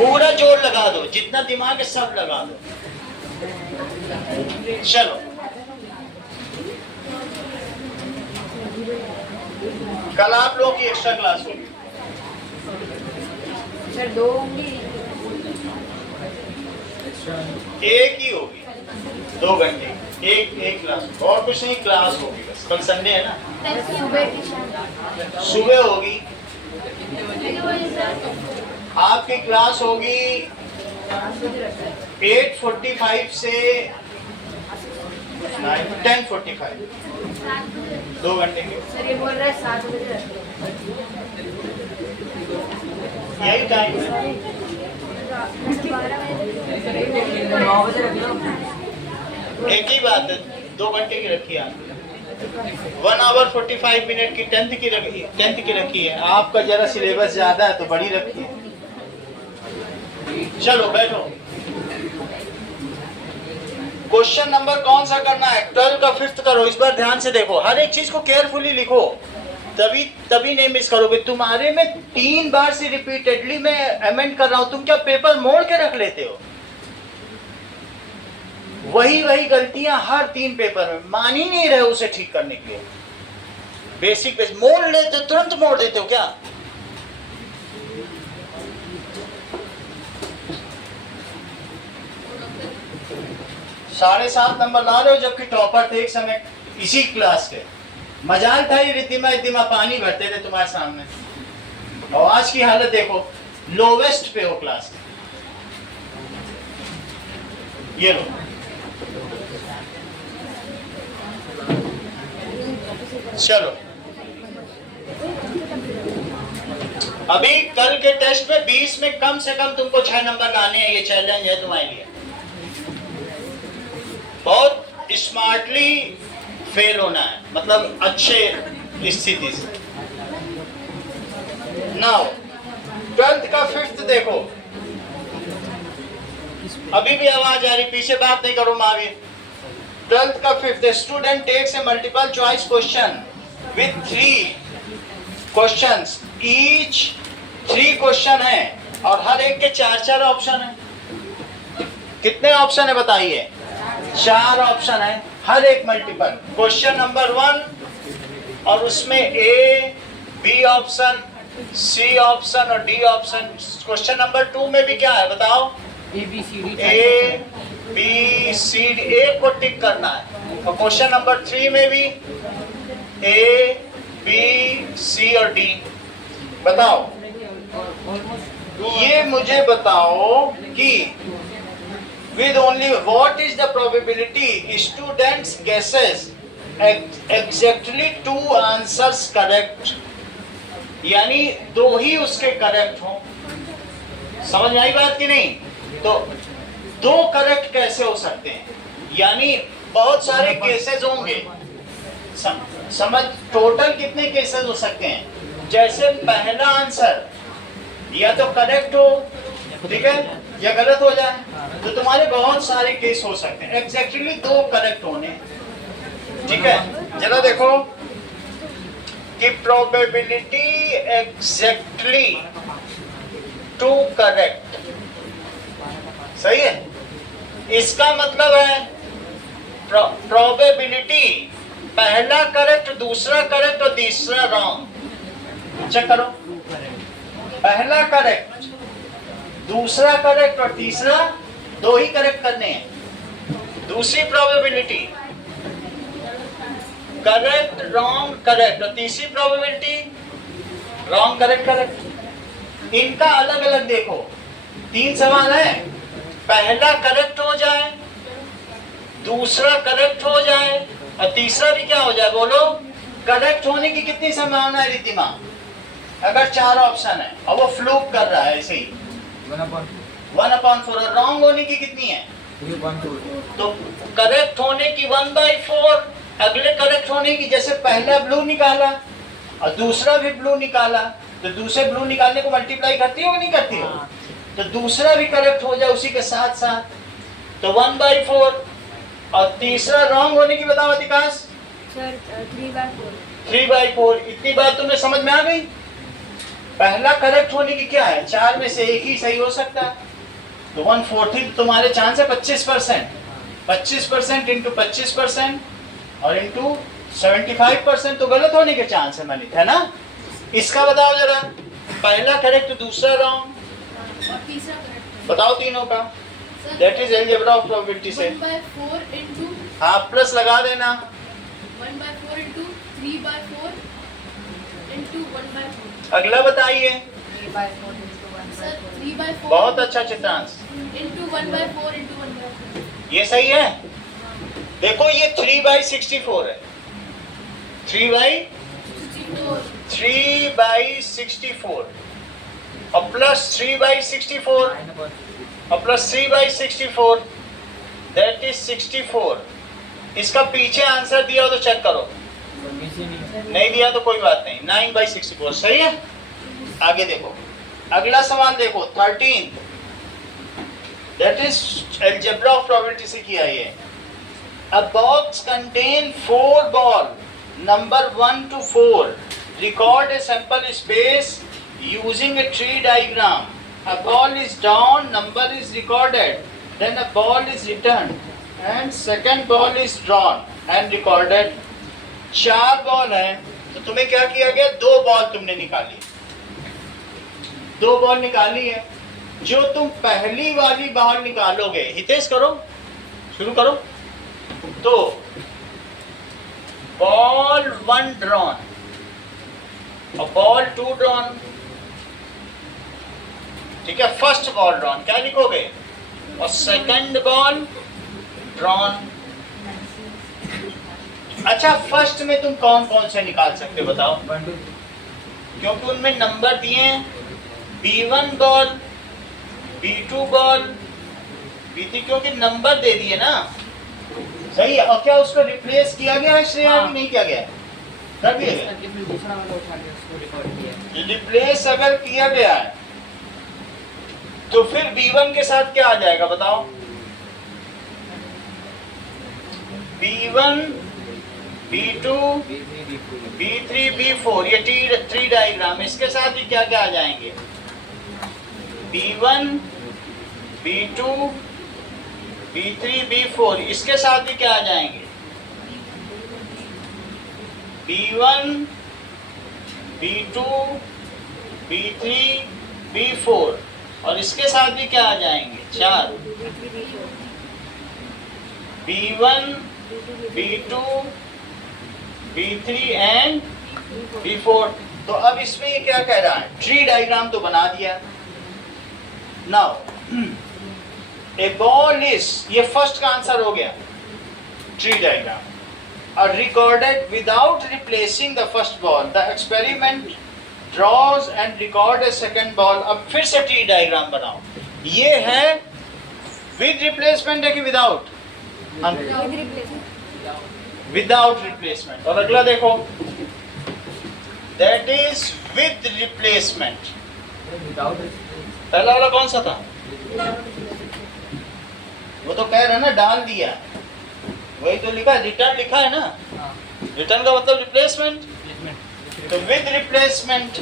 पूरा जोर लगा दो, जितना दिमाग है सब लगा दो। चलो कल आप लोगों की एक्स्ट्रा क्लास होगी सर, 2 होंगी। एक ही होगी, 2 घंटे एक क्लास, और कुछ नहीं, क्लास होगी बस। कल संडे है ना, सुबह होगी आपकी क्लास होगी 8:45 से 10:45, 2 घंटे की। सर ये बोल रहा है 7 बजे रखते यही टाइम है। 9 बजे रख लो। एक ही बात है, 2 घंटे की रखी है आपने, 1 आवर 45 मिनट की 10th की रखी है। आपका जरा सिलेबस ज्यादा है तो बड़ी रखी है। चलो बैठो। क्वेश्चन नंबर कौन सा करना है? 12 का 5th करो। इस बार ध्यान से देखो, हर एक चीज को केयरफुली लिखो, तभी नहीं मिस करोगे। तुम्हारे में 3 बार से रिपीटेडली मैं अमेंड कर रहा हूं, तुम क्या पेपर मोड़ के रख लेते हो? वही गलतियां हर 3 पेपर में, मान ही नहीं रहे उसे ठीक करने के लिए। बेसिक मोड़ लेते हो, तुरंत मोड़ देते हो क्या? साढ़े 7 नंबर ला रहे हो, जबकि टॉपर थे एक समय इसी क्लास के। मजाल था ये रितिमा पानी भरते थे तुम्हारे सामने, और आज की हालत देखो, लोवेस्ट पे हो क्लास के। ये लो, चलो अभी कल के टेस्ट में 20 में कम से कम तुमको 6 नंबर लाने हैं। ये चैलेंज है तुम्हारे लिए। बहुत स्मार्टली फेल होना है, मतलब अच्छे स्थिति से। नाउ 12th का 5th देखो, अभी भी आवाज आ रही, पीछे बात नहीं करो महावीर। 12th का 5th, student takes a multiple choice question with 3 questions, each 3 question है और हर एक के 4 ऑप्शन है। कितने ऑप्शन है बताइए? 4 ऑप्शन है, हर एक मल्टीपल। क्वेश्चन नंबर 1 और उसमें A B option, C option और डी ऑप्शन। क्वेश्चन नंबर 2 में भी क्या है बताओ? ए बी सी डी, ए को टिक करना है। और क्वेश्चन नंबर 3 में भी ए बी सी और डी। बताओ, ये मुझे बताओ कि with only what is the probability students guesses exactly 2 answers correct, यानी 2 ही उसके करेक्ट हो। समझ में आई बात कि नहीं? तो 2 करेक्ट कैसे हो सकते हैं? यानी बहुत सारे केसेस होंगे। समझ, टोटल कितने केसेस हो सकते हैं? जैसे पहला आंसर या तो करेक्ट हो, ठीक है, या गलत हो जाए, तो तुम्हारे बहुत सारे केस हो सकते हैं। एग्जैक्टली 2 करेक्ट होने, ठीक है। जरा देखो कि प्रोबेबिलिटी एग्जैक्टली 2 करेक्ट, सही है। इसका मतलब है प्रोबेबिलिटी पहला करेक्ट, दूसरा करेक्ट और तीसरा रॉन्ग। चेक करो, पहला करेक्ट, दूसरा करेक्ट और तीसरा, 2 ही करेक्ट करने हैं। दूसरी प्रोबेबिलिटी करेक्ट रॉन्ग करेक्ट, और तीसरी प्रोबेबिलिटी रॉन्ग करेक्ट करेक्ट। इनका अलग अलग देखो, 3 सवाल है। पहला करेक्ट हो जाए, दूसरा करेक्ट हो जाए और तीसरा भी क्या हो जाए बोलो? करेक्ट होने की कितनी संभावना है रितिमा? अगर 4 ऑप्शन है और वो फ्लूक कर रहा है ऐसे ही 1/4। रॉन्ग होने की कितनी है? 3/4। तो करेक्ट होने की 1/4, अगले करेक्ट होने की, जैसे पहला ब्लू निकाला और दूसरा भी ब्लू निकाला, तो दूसरे ब्लू निकालने को मल्टीप्लाई करती हो नहीं करती हो? तो दूसरा भी करेक्ट हो जाए उसी के साथ साथ, तो 1/4। और तीसरा रॉन्ग होने की बताओ अधिकांश? सर 3/4। 3/4। इतनी बात तुम्हें समझ में आ गई? पहला करेक्ट होने की क्या है, 4 में से एक ही सही हो सकता है, तो 1/4 तुम्हारे चांस है 25%। 25% इंटू 25% और इंटू 75% तो गलत होने के चांस है मनित, है ना। इसका बताओ जरा, पहला करेक्ट, दूसरा रॉन्ग, और तीसरा करेक्ट बताओ तीनों का। That is algebra of probability से। 1/4 इंटू हाँ प्लस लगा देना। 1/4 इंटू 3/4 इंटू 1/4। अगला बताइए। 3/4 into 1/4. सर 3/4 बहुत अच्छा चित्रांश, इंटू 1/4 इंटू 1/4। ये सही है। देखो ये 3/64 है, 3/64 और प्लस 3/64 और प्लस 3/64 दैट इज 64। इसका पीछे आंसर दिया हो तो चेक करो, नहीं दिया तो कोई बात नहीं, 9/64 सही है। आगे देखो, अगला सवाल देखो 13, that is algebra of probability से किया ये। A box contain 4 ball, number 1 to 4. Record a sample space using a tree diagram. A ball is down, number is recorded. Then a ball is returned and second ball is drawn and recorded. 4 ball है, तो तुम्हें क्या किया गया, 2 ball तुमने निकाली, 2 ball निकाली है। जो तुम पहली वाली बॉल निकालोगे, हितेश करो, शुरू करो। तो बॉल 1 ड्रॉन और बॉल 2 ड्रॉन, ठीक है। फर्स्ट बॉल ड्रॉन क्या लिखोगे, और सेकंड बॉल ड्रॉन। अच्छा फर्स्ट में तुम कौन कौन से निकाल सकते हो बताओ, क्योंकि उनमें नंबर दिए हैं, B1 ball, B2 ball, B3, क्योंकि नंबर दे दिए ना, सही है। और क्या उसको रिप्लेस किया गया है श्रेया कि नहीं किया गया, कर दिया गया। रिप्लेस अगर किया गया है तो फिर B1 के साथ क्या आ जाएगा बताओ, B1 B2 B3 B4, ये ट्री डायग्राम, इसके साथ ही क्या क्या आ जाएंगे, B1 B2 B3 B4, इसके साथ ही क्या आ जाएंगे, B1 B2 B3 B4 और इसके साथ भी क्या आ जाएंगे, 4 B1 B2 B3 and B4। तो अब इसमें ये क्या कह रहा है, ट्री डायग्राम तो बना दिया। नाउ ए बॉल इज, ये फर्स्ट का आंसर हो गया, tree diagram. Are recorded without replacing the first ball. The experiment draws and record a second ball. अब फिर से ट्री डायग्राम बनाओ। ये है विद रिप्लेसमेंट है कि विदाउट, विदाउट रिप्लेसमेंट। और अगला देखो, दैट इज विद रिप्लेसमेंट। पहला वाला कौन सा था, वो तो कह रहे ना डाल दिया, वही तो लिखा है, रिटर्न लिखा है ना, रिटर्न का मतलब रिप्लेसमेंट, तो विद रिप्लेसमेंट।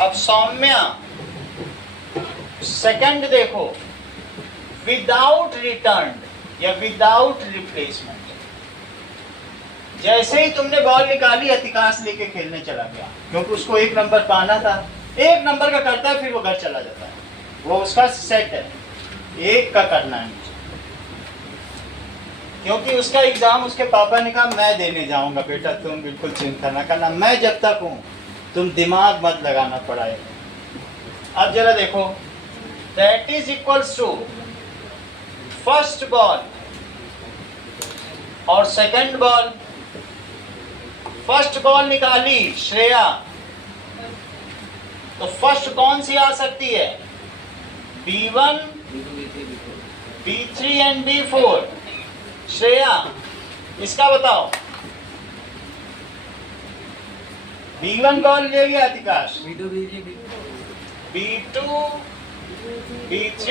अब सौम्या सेकंड देखो, विदाउट रिटर्न या विदाउट रिप्लेसमेंट। जैसे ही तुमने बॉल निकाली, अतिकाश लेके खेलने चला गया, क्योंकि उसको 1 नंबर पाना था, 1 नंबर का करता है फिर वो घर चला जाता है, वो उसका सेट है, 1 का करना है, क्योंकि उसका एग्जाम उसके पापा ने कहा मैं देने जाऊंगा बेटा, तुम बिल्कुल चिंता ना करना, मैं जब तक हूं, तुम दिमाग मत लगाना पड़ेगा। अब जरा देखो, that is equals to first ball और सेकंड बॉल। फर्स्ट बॉल निकाली श्रेया, तो फर्स्ट कौन सी आ सकती है, B1 B3 and B4। Shreya इसका बताओ, B1 कौन ले गया अतिकाश, B2 B3,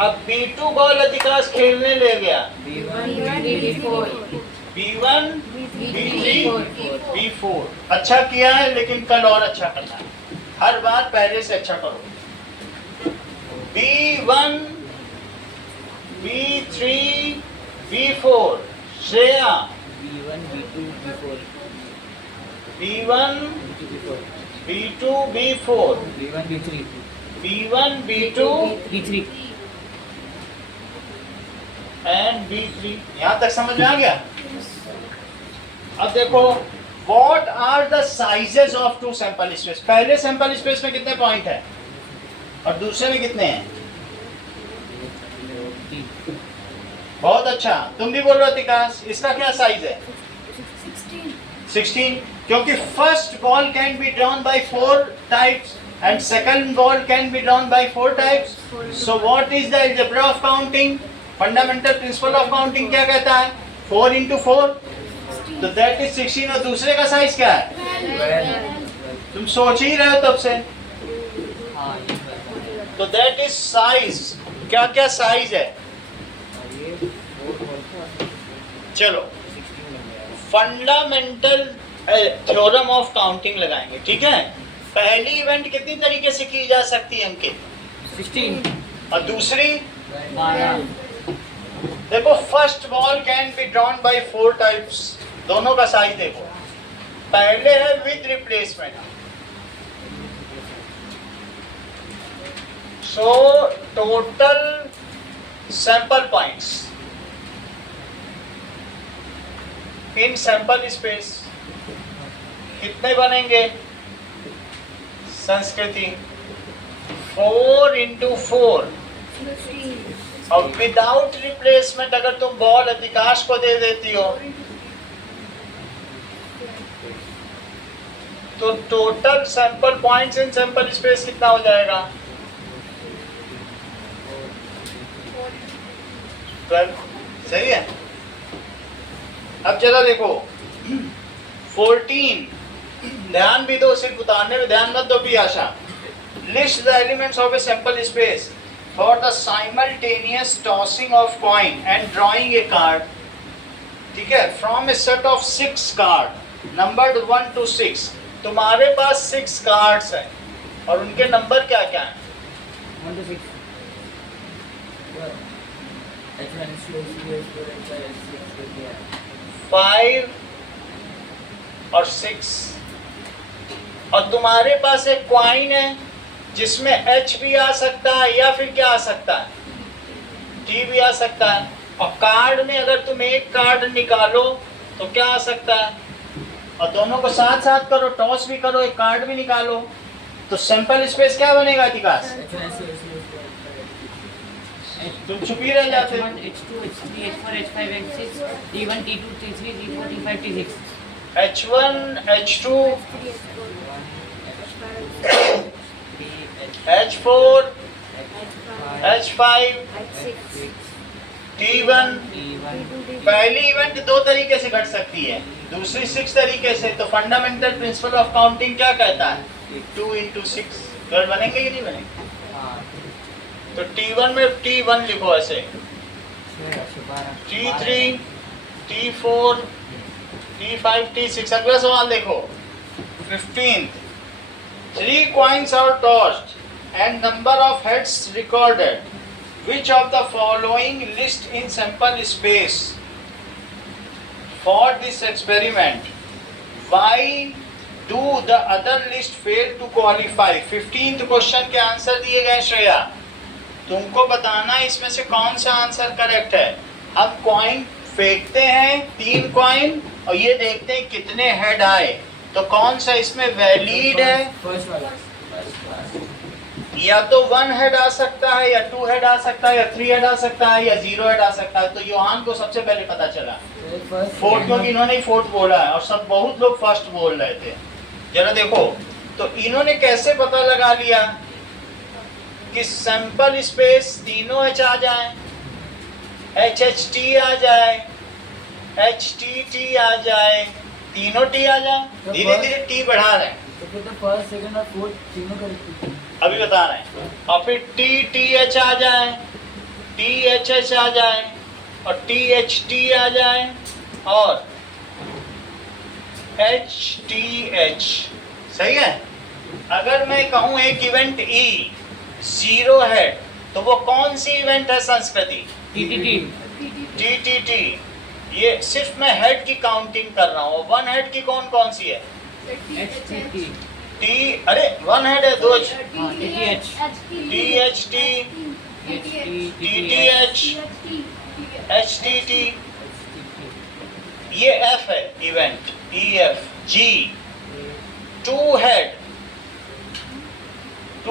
अब B2 बॉल अतिकाश खेलने ले गया, B1 B4। अच्छा किया है, लेकिन कल और अच्छा करना है। हर बार पहले से अच्छा करो। B1, B3, B4। Shreya B1, B2, B4, B1, B2, B2, B4, B1, B3, B1, B2 B3, and B3। यहाँ तक समझ में आ गया? अब देखो, what are the sizes of two sample space. पहले सैंपल स्पेस में कितने पॉइंट है और दूसरे में कितने हैं? बहुत अच्छा, तुम भी बोल रहे हो विकास। इसका क्या साइज है? 16, क्योंकि first ball can be drawn by 4 types and second ball can be drawn by 4 types. So what is the algebra of counting? Fundamental principle of counting क्या कहता है? 4 into 4, तो दैट इज 16। और दूसरे का साइज क्या है? तुम सोच ही रहे हो तब से। हाँ ये बराबर। तो दैट इज साइज। क्या क्या साइज है? ये 4 चलो 16 बन गया। फंडामेंटल थ्योरम ऑफ काउंटिंग लगाएंगे, ठीक है? पहली इवेंट कितनी तरीके से की जा सकती है अंकित? 16, और दूसरी? 12, देखो, first ball can be drawn by 4 types. दोनों का साइज देखो। पहले है with replacement. So total sample points in sample space कितने बनेंगे? संस्कृति 4 into 4। और विदाउट रिप्लेसमेंट अगर तुम बॉल अधिकाश को दे देती हो तो total sample points in sample space कितना हो जाएगा? 12। सही है। अब चलो देखो 14। ध्यान भी दो, सिर्फ उतारने में ध्यान मत दो भी Asha. List the elements of a sample space for the simultaneous tossing of coin and drawing a card. ठीक है, from a set of 6 card numbered 1 to 6। तुम्हारे पास 6 कार्ड्स हैं और उनके नंबर क्या क्या हैं? 1 to 6, H1, H2, H3, H4, H5, H6, H7, 5 और 6। और तुम्हारे पास एक क्वाइन है जिसमें H भी आ सकता है या फिर क्या आ सकता है? T भी आ सकता है। और कार्ड में अगर तुम एक कार्ड निकालो तो क्या आ सकता है? और दोनों को साथ साथ करो, टॉस भी करो, एक कार्ड भी निकालो, तो सैंपल स्पेस क्या बनेगा विकास? H1, H2, H3, H4, तुम छुप ही रह जाते हो। H1, H2, H3, H4, H5, H6, T1, T2, T3, T4, T5, T6, H1, H2, H4, H5, T1। पहली इवेंट 2 तरीके से घट सकती है, दूसरी 6 तरीके से। तो फंडामेंटल प्रिंसिपल ऑफ काउंटिंग क्या कहता है? 2 into 6। घर बनेंगे कि नहीं बनेंगे? तो T1 में T1 लिखो ऐसे, T3, T4, T5, T6। अगला सवाल देखो 15। 3 coins are tossed and number of heads recorded. Which of the following list in sample space for this experiment? Why do the other list fail to qualify? 15th question के answer दिए गए श्रेया, तुमको बताना इसमें से कौन सा आंसर करेक्ट है। हम कॉइन फेंकते हैं 3 कॉइन और ये देखते हैं कितने हेड आए, तो कौन सा इसमें वैलिड है? फर्स्ट वाला, या तो 1 हेड आ सकता है, या 2 हेड आ सकता है, या 3 हेड आ सकता है, या 0 हेड आ सकता है। तो योहान को सबसे पहले पता चला फोर्थ, क्योंकि इन्होंने ही फोर्थ बोला है और सब बहुत लोग फर्स्ट बोल रहे थे। जरा देखो, तो इन्होंने कैसे पता लगा लिया कि सैंपल स्पेस तीनों H आ जाए, HHT आ जाए, HTT आ जाए, तीनों T आ जाए। धीरे धीरे T बढ़ा रहे हैं, तो फिर तो फर्स्ट, सेकंड और फोर्थ तीनों करेक्ट। अभी बता रहे हैं। और फिर TTH आ जाए, THH आ जाए और THT आ जाए और HTH, सही है। अगर मैं कहूँ एक इवेंट E 0 है तो वो कौन सी इवेंट है संस्कृति? TTT. TTT। ये सिर्फ मैं हेड की काउंटिंग कर रहा हूँ। वन हेड की कौन कौन सी है? HTT. T, अरे वन हेड है, दो हाँ, TTH. THT, TTH, HTT। ये F है event, EF। G two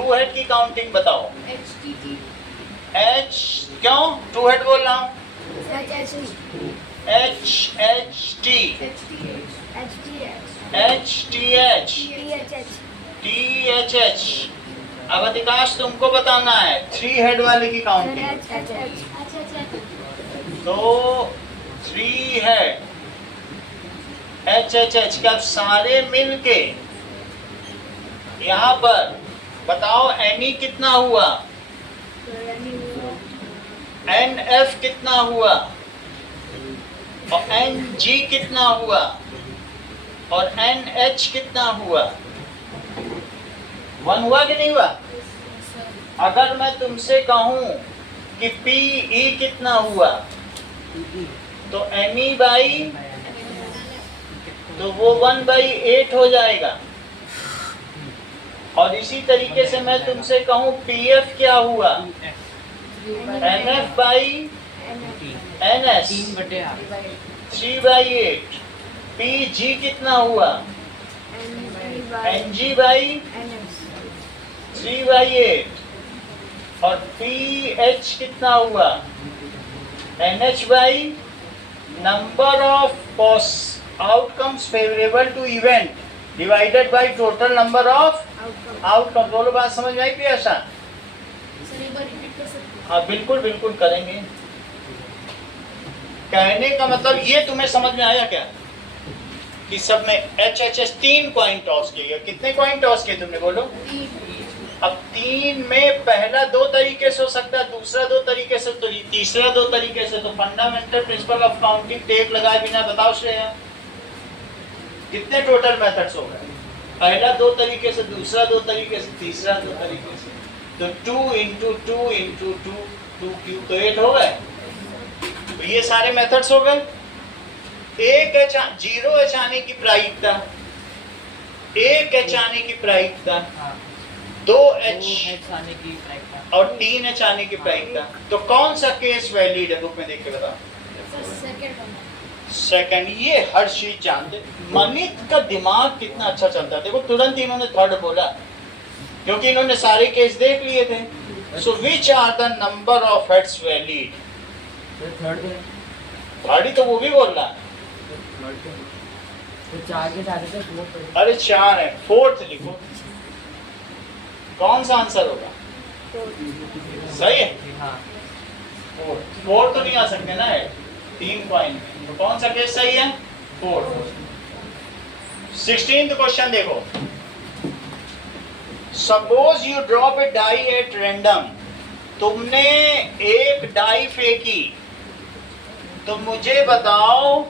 head की काउंटिंग बताओ। H क्यों टू हेड बोल रहा हूँ? HHT, HTH, THH। अब अधिकांश तुमको बताना है थ्री हेड वाले की काउंटिंग। तो थ्री हेड HHH का सारे मिलके यहाँ पर बताओ NE कितना हुआ, NF कितना हुआ और NG कितना हुआ और NH कितना हुआ? वन हुआ कि नहीं हुआ? अगर मैं तुमसे कहूं कि PE कितना हुआ तो NE बाई, तो वो 1/8 हो जाएगा। और इसी तरीके से मैं तुमसे कहूं PF क्या हुआ, NF बाई NS 3/8। PG कितना हुआ, NG बाई 3/8। और PH कितना हुआ, NH by number of outcomes favourable to event divided by total number of outcome. दोनों बात समझ में आई पियासा? हाँ बिल्कुल बिल्कुल करेंगे। कहने का मतलब ये तुम्हें समझ में आया क्या कि सब में HHS 3 कॉइन टॉस किए। कितने कॉइन टॉस किए तुमने बोलो? अब 3 में पहला 2 तरीके से हो सकता है, दूसरा 2 तरीके से, तो तीसरा 2 तरीके से। तो फंडामेंटल प्रिंसिपल ऑफ काउंटिंग टेक लगाए बिना बताओ श्रेया कितने टोटल मेथड्स हो गए? पहला 2 तरीके से, दूसरा 2 तरीके से, तीसरा 2 तरीके से। तो 2 × 2 × 2 2 क्यूब तो 8 हो गए। तो ये सारे मेथड्स हो गए। 1H 0H आने की प्रायिकता, 1H आने की प्रायिकता, 2H आने की प्रायिकता और 3H आने की प्रायिकता। तो कौन सा केस वैलिड है बुक में देख के बताओ? सेकंड। ये हर चीज जानते। मनित का दिमाग कितना अच्छा चलता है। देखो तुरंत इन्होंने थर्ड बोला क्योंकि इन्होंने सारे केस देख लिए थे। So which are the number of heads valid? Third ही तो वो भी बोल रहा है। अरे 4 है, फोर्थ लिखो। कौन सा आंसर होगा? सही है। फोर्थ तो नहीं आ सकते ना 3 कॉइन। तो कौन सा केस सही है? फोर्थ। 16th क्वेश्चन देखो। Suppose you drop a die at random. तुमने एक डाई फेंकी तो मुझे बताओ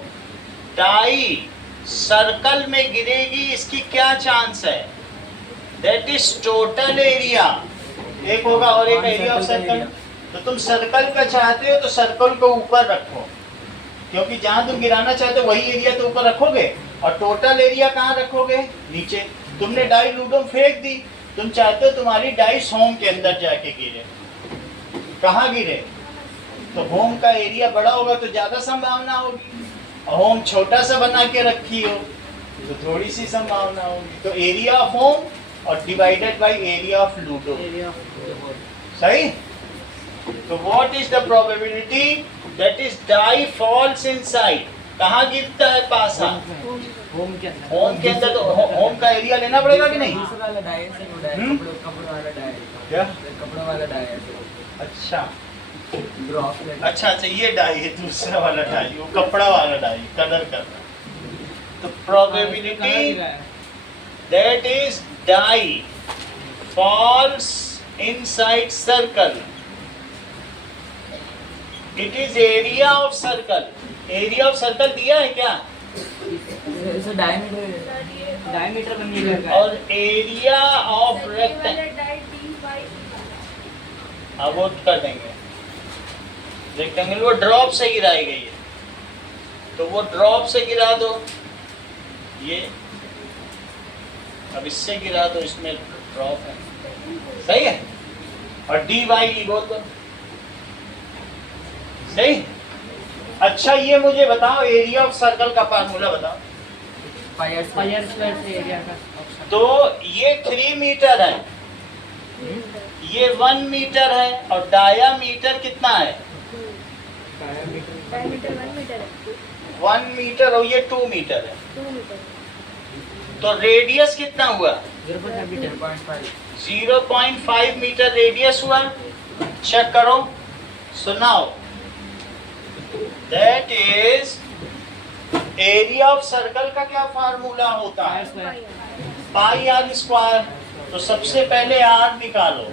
डाई सर्कल में गिरेगी, इसकी क्या चांस है? That is total area. एक होगा और एक एरिया ऑफ सर्कल। तो तुम सर्कल का चाहते हो तो सर्कल को ऊपर रखो, क्योंकि जहां तुम गिराना चाहते हो वही एरिया तो ऊपर रखोगे। और टोटल एरिया कहाँ रखोगे? नीचे। तुमने डाई लूडो फेंक दी, तुम चाहते हो तुम्हारी डाइस होम के अंदर जाके गिरे। कहाँ गिरे? तो होम का एरिया बड़ा होगा तो ज्यादा संभावना होगी, और होम छोटा सा बना के रखी हो तो थोड़ी सी संभावना होगी। तो एरिया ऑफ होम और divided by area of ludo. सही। तो what is the probability that is die falls inside? कहाँ गिरता है पासा? होम के अंदर। होम के अंदर। तो होम का एरिया लेना पड़ेगा कि नहीं? दूसरा वाला डाई है, वो डाई कपड़ों वाला डाई है। क्या? कपड़ों वाला डाई है। अच्छा ड्रॉप अच्छा अच्छा, ये डाई है, दूसरा वाला डाई, वो कपड़ा वाला डाई, कलर का। तो probability that is die falls inside circle, it is area of circle. Area of circle दिया है क्या? इसे डायमीटर डायमीटर बनने का और एरिया ऑफ रेक्टेंगल अब वो कर देंगे रेक्टेंगल, वो ड्रॉप से गिराई गई है तो वो ड्रॉप से गिरा दो, ये अब इससे गिरा दो, इसमें ड्रॉप है, सही है। और डी वाई ई बोल दो, सही। अच्छा ये मुझे बताओ एरिया ऑफ सर्कल का फार्मूला बताओ। पायर पायर स्क्वायर से एरिया का तो ये 3 मीटर है, ये 1 मीटर है और डायामीटर कितना है? डायमीटर 1 मीटर है, 1 मीटर और ये 2 मीटर है, 2 मीटर। तो रेडियस कितना हुआ? 0.5 0.5 मीटर रेडियस हुआ। चेक करो, सुनाओ। That is area of circle का क्या फार्मूला होता है? Pi r square. तो सबसे पहले आर निकालो,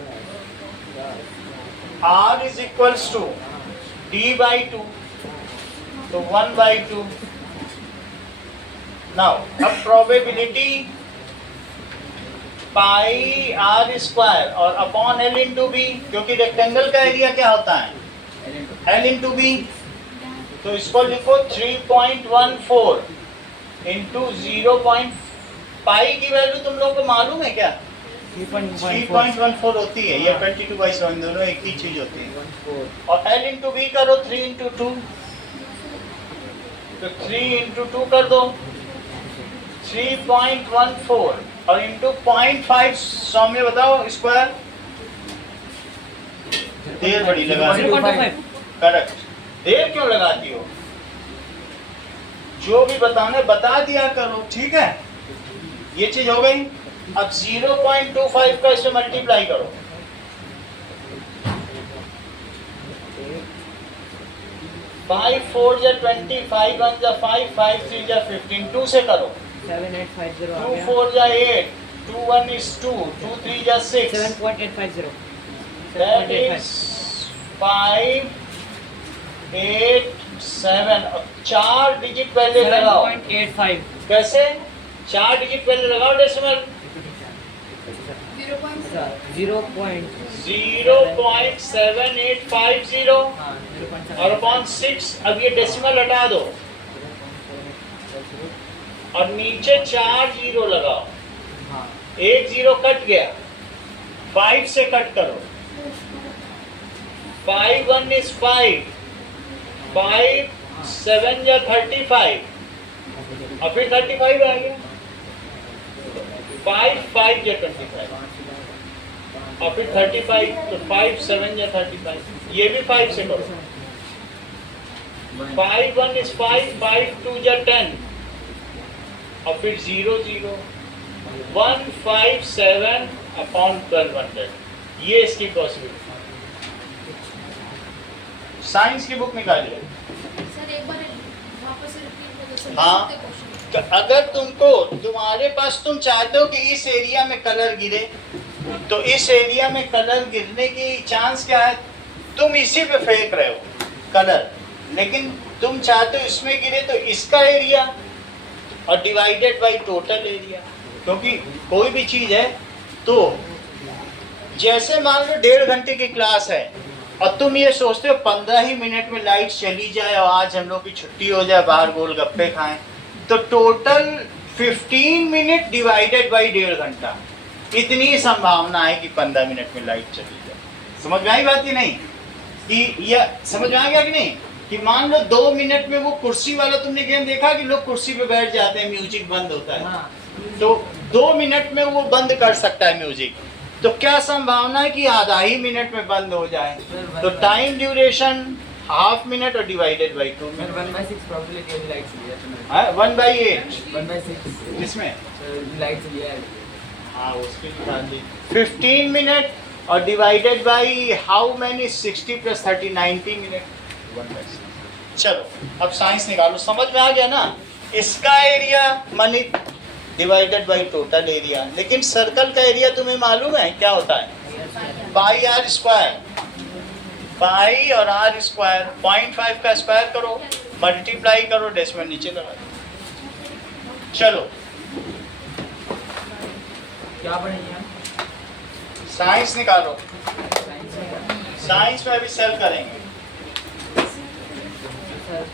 r is equals to d by 2, तो 1/2। नाउ अब प्रोबेबिलिटी पाई आर स्क्वायर और अपॉन एल इंटू बी, क्योंकि रेक्टेंगल का एरिया क्या होता है? L into b. तो इसको लिखो 3.14 इंटू 0. पाई की वैल्यू तुम लोग को मालूम है क्या? 3.14 होती है, ये 22/7 दोनों एक ही चीज होती है। और एल इंटू बी करो 3 इंटू 2, तो 3 इंटू 2 कर दो 3.14 और इंटू 0.5 सौम्य बताओ स्क्वायर। देर बड़ी लगा 0.25 करेक्ट। देर क्यों लगाती हो? जो भी बताने बता दिया करो, ठीक है। ये चीज हो गई। अब 0.25 का इससे मल्टीप्लाई करो, फाइव 4 जा 20, 5 1 जा 5, 5 3 जा 15, 2 से करो। 7850 आ 2 गया 4 जा 8, 2 1 is 2, 2 3 जा 6, 7.850 that is 5 8 7। अब 4 डिजिट पहले लगाओ। 7.85 कैसे? 4 डिजिट पहले लगाओ डेसिमल। 0.7850 और अपॉन 6। अब ये डेसिमल हटा दो और नीचे 4 जीरो लगाओ। एक जीरो कट गया, 5 से कट करो। 5 1 is 5, 5 7 या 35 और फिर 35 आ गया। 5 5 या 25 और फिर 35, तो 5 7 या 35। ये भी 5 से करो। 5 1 is 5, 5 2 या 10 और फिर 0 0, 157 अपॉन 1200। ये इसकी पॉसिबिलिटी। साइंस की बुक निकालिए। सर एक बार वापस रिपीट कर दो। हाँ। तो अगर तुम्हारे पास तुम चाहते हो कि इस एरिया में कलर गिरे, तो इस एरिया में कलर गिरने की चांस क्या है? तुम इसी पे फेंक रहे हो कलर, लेकिन तुम चाहते हो इसमें गिरे, तो इसका एरिया और डिवाइडेड बाय टोटल एरिया। क्योंकि कोई भी चीज है, तो जैसे मान लो 1.5 घंटे की क्लास है और तुम ये सोचते हो 15 ही मिनट में लाइट चली जाए और आज हम लोग की छुट्टी हो जाए, बाहर गोलगप्पे खाएं, तो टोटल 15 मिनट डिवाइडेड बाई 1.5 घंटा, इतनी संभावना है कि 15 मिनट में लाइट चली जाए। समझ में आई बात ही नहीं? कि यह समझ में आ गया कि नहीं? कि मान लो 2 मिनट में वो कुर्सी वाला, तुमने गेम देखा कि लोग कुर्सी पे बैठ जाते हैं, म्यूजिक बंद होता है, तो 2 मिनट में वो बंद कर सकता है म्यूजिक। तो क्या संभावना है कि आधा ही मिनट में बंद हो जाए? तो टाइम ड्यूरेशन हाफ मिनट और डिवाइडेड बाई 2 मिनट। 1/6 प्रोबेबिलिटी है लाइट चली है। हाँ 1/8 1/6 इसमें लाइट चली है। हाँ उसकी निकाल दी। 15 मिनट और divided by how many? 60 + 30 90 minute. 1/6। चलो अब साइंस निकालो। समझ में आ गया ना? इसका एरिया मानी डिवाइडेड बाई टोटल एरिया। लेकिन सर्कल का एरिया तुम्हें मालूम है क्या होता है? Pi r square. पाई और आर स्क्वायर 0.5 का स्क्वायर करो, मल्टीप्लाई करो, डेसिमल नीचे लगा दो। चलो क्या पढ़ेंगे हम? साइंस निकालो। साइंस में साइंस में अभी सेल करेंगे, सर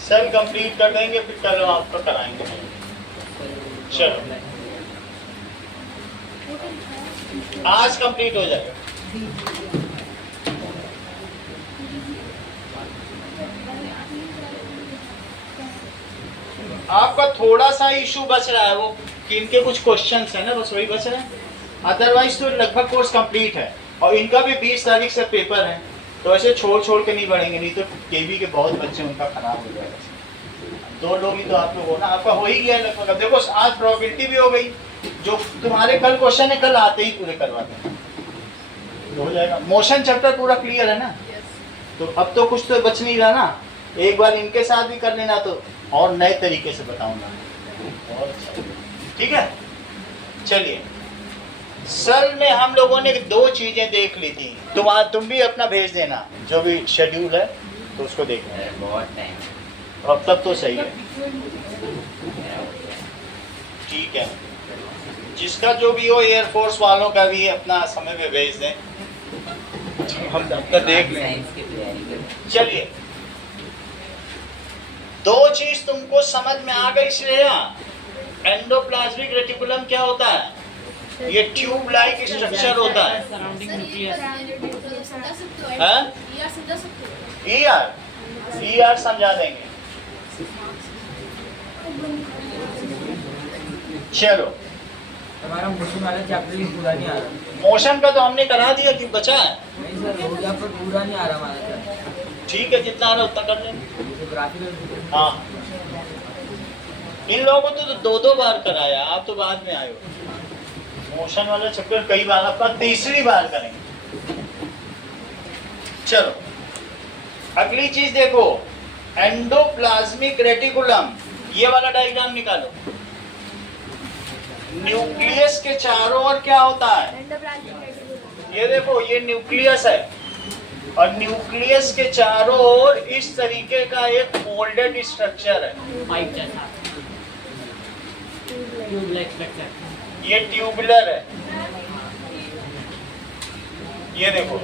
सेल कंप्लीट कर देंगे, फिर कल आपको कराएंगे। चलो आज कंप्लीट हो जाएगा। आपका थोड़ा सा इशू बच रहा है, वो कि इनके कुछ क्वेश्चंस है ना, बस वही बच रहे हैं। अदरवाइज तो लगभग कोर्स कंप्लीट है, और इनका भी 20 तारीख से पेपर है, तो ऐसे छोड़ के नहीं बढ़ेंगे, नहीं तो केवी के बहुत बच्चे उनका खराब हो जाएगा। 2 लोग ही तो आप लोग हो ना, आपका हो ही गया लगभग। अब देखो आज प्रोबेबिलिटी भी हो गई, जो तुम्हारे कल क्वेश्चन है कल आते ही पूरे करवा दें, हो जाएगा। मोशन चैप्टर पूरा क्लियर है ना, तो अब तो कुछ तो बच नहीं रहा ना। एक बार इनके साथ भी कर लेना, तो और नए तरीके से बताऊंगा, और अच्छा। ठीक है, चलिए। सल में हम लोगों ने 2 चीजें देख ली थी, तुम भी अपना भेज देना, जो भी शेड्यूल है तो उसको देखना। बहुत टाइम। अब तब तो सही है, ठीक है। जिसका जो भी हो, एयरफोर्स वालों का भी अपना समय पे भेज दें, हम अपना देख लें। साइंस की तैयारी करें। चलिए, 2 चीज तुमको समझ में आ गई श्रेया। एंडोप्लाज्मिक रेटिकुलम क्या होता है? ये ट्यूब लाइक स्ट्रक्चर होता है। Surrounding sir, nucleus. समझा सकते हो? हाँ? ER समझा सकते हो? ईआर समझा देंगे। चलो, हमारा मोशन वाला चैप्टर ही पूरा नहीं आ रहा। मोशन का तो हमने करा दिया, कि बचा है। नहीं सर, हो गया पर पूरा नहीं आ रहा हमारा सर। ठीक है, जितना आ रहा उतना कर लेंगे। जैसे ग्राफिकल। हाँ, इन लोगों को तो 2 बार कराया, आप तो बाद में आए हो। मोशन वाला चक्कर कई बार, आपका 3री बार करेंगे। चलो, अगली चीज देखो, एंडोप्लाज्मिक रेटिकुलम। ये वाला डायग्राम निकालो। न्यूक्लियस के चारों ओर क्या होता है? ये देखो, ये न्यूक्लियस है, और न्यूक्लियस के चारों ओर इस तरीके का एक फोल्डेड स्ट्रक्चर है। पाइप जैसा ट्यूब लाइक स्ट्रक्चर। ये ट्यूबुलर है। ये देखो,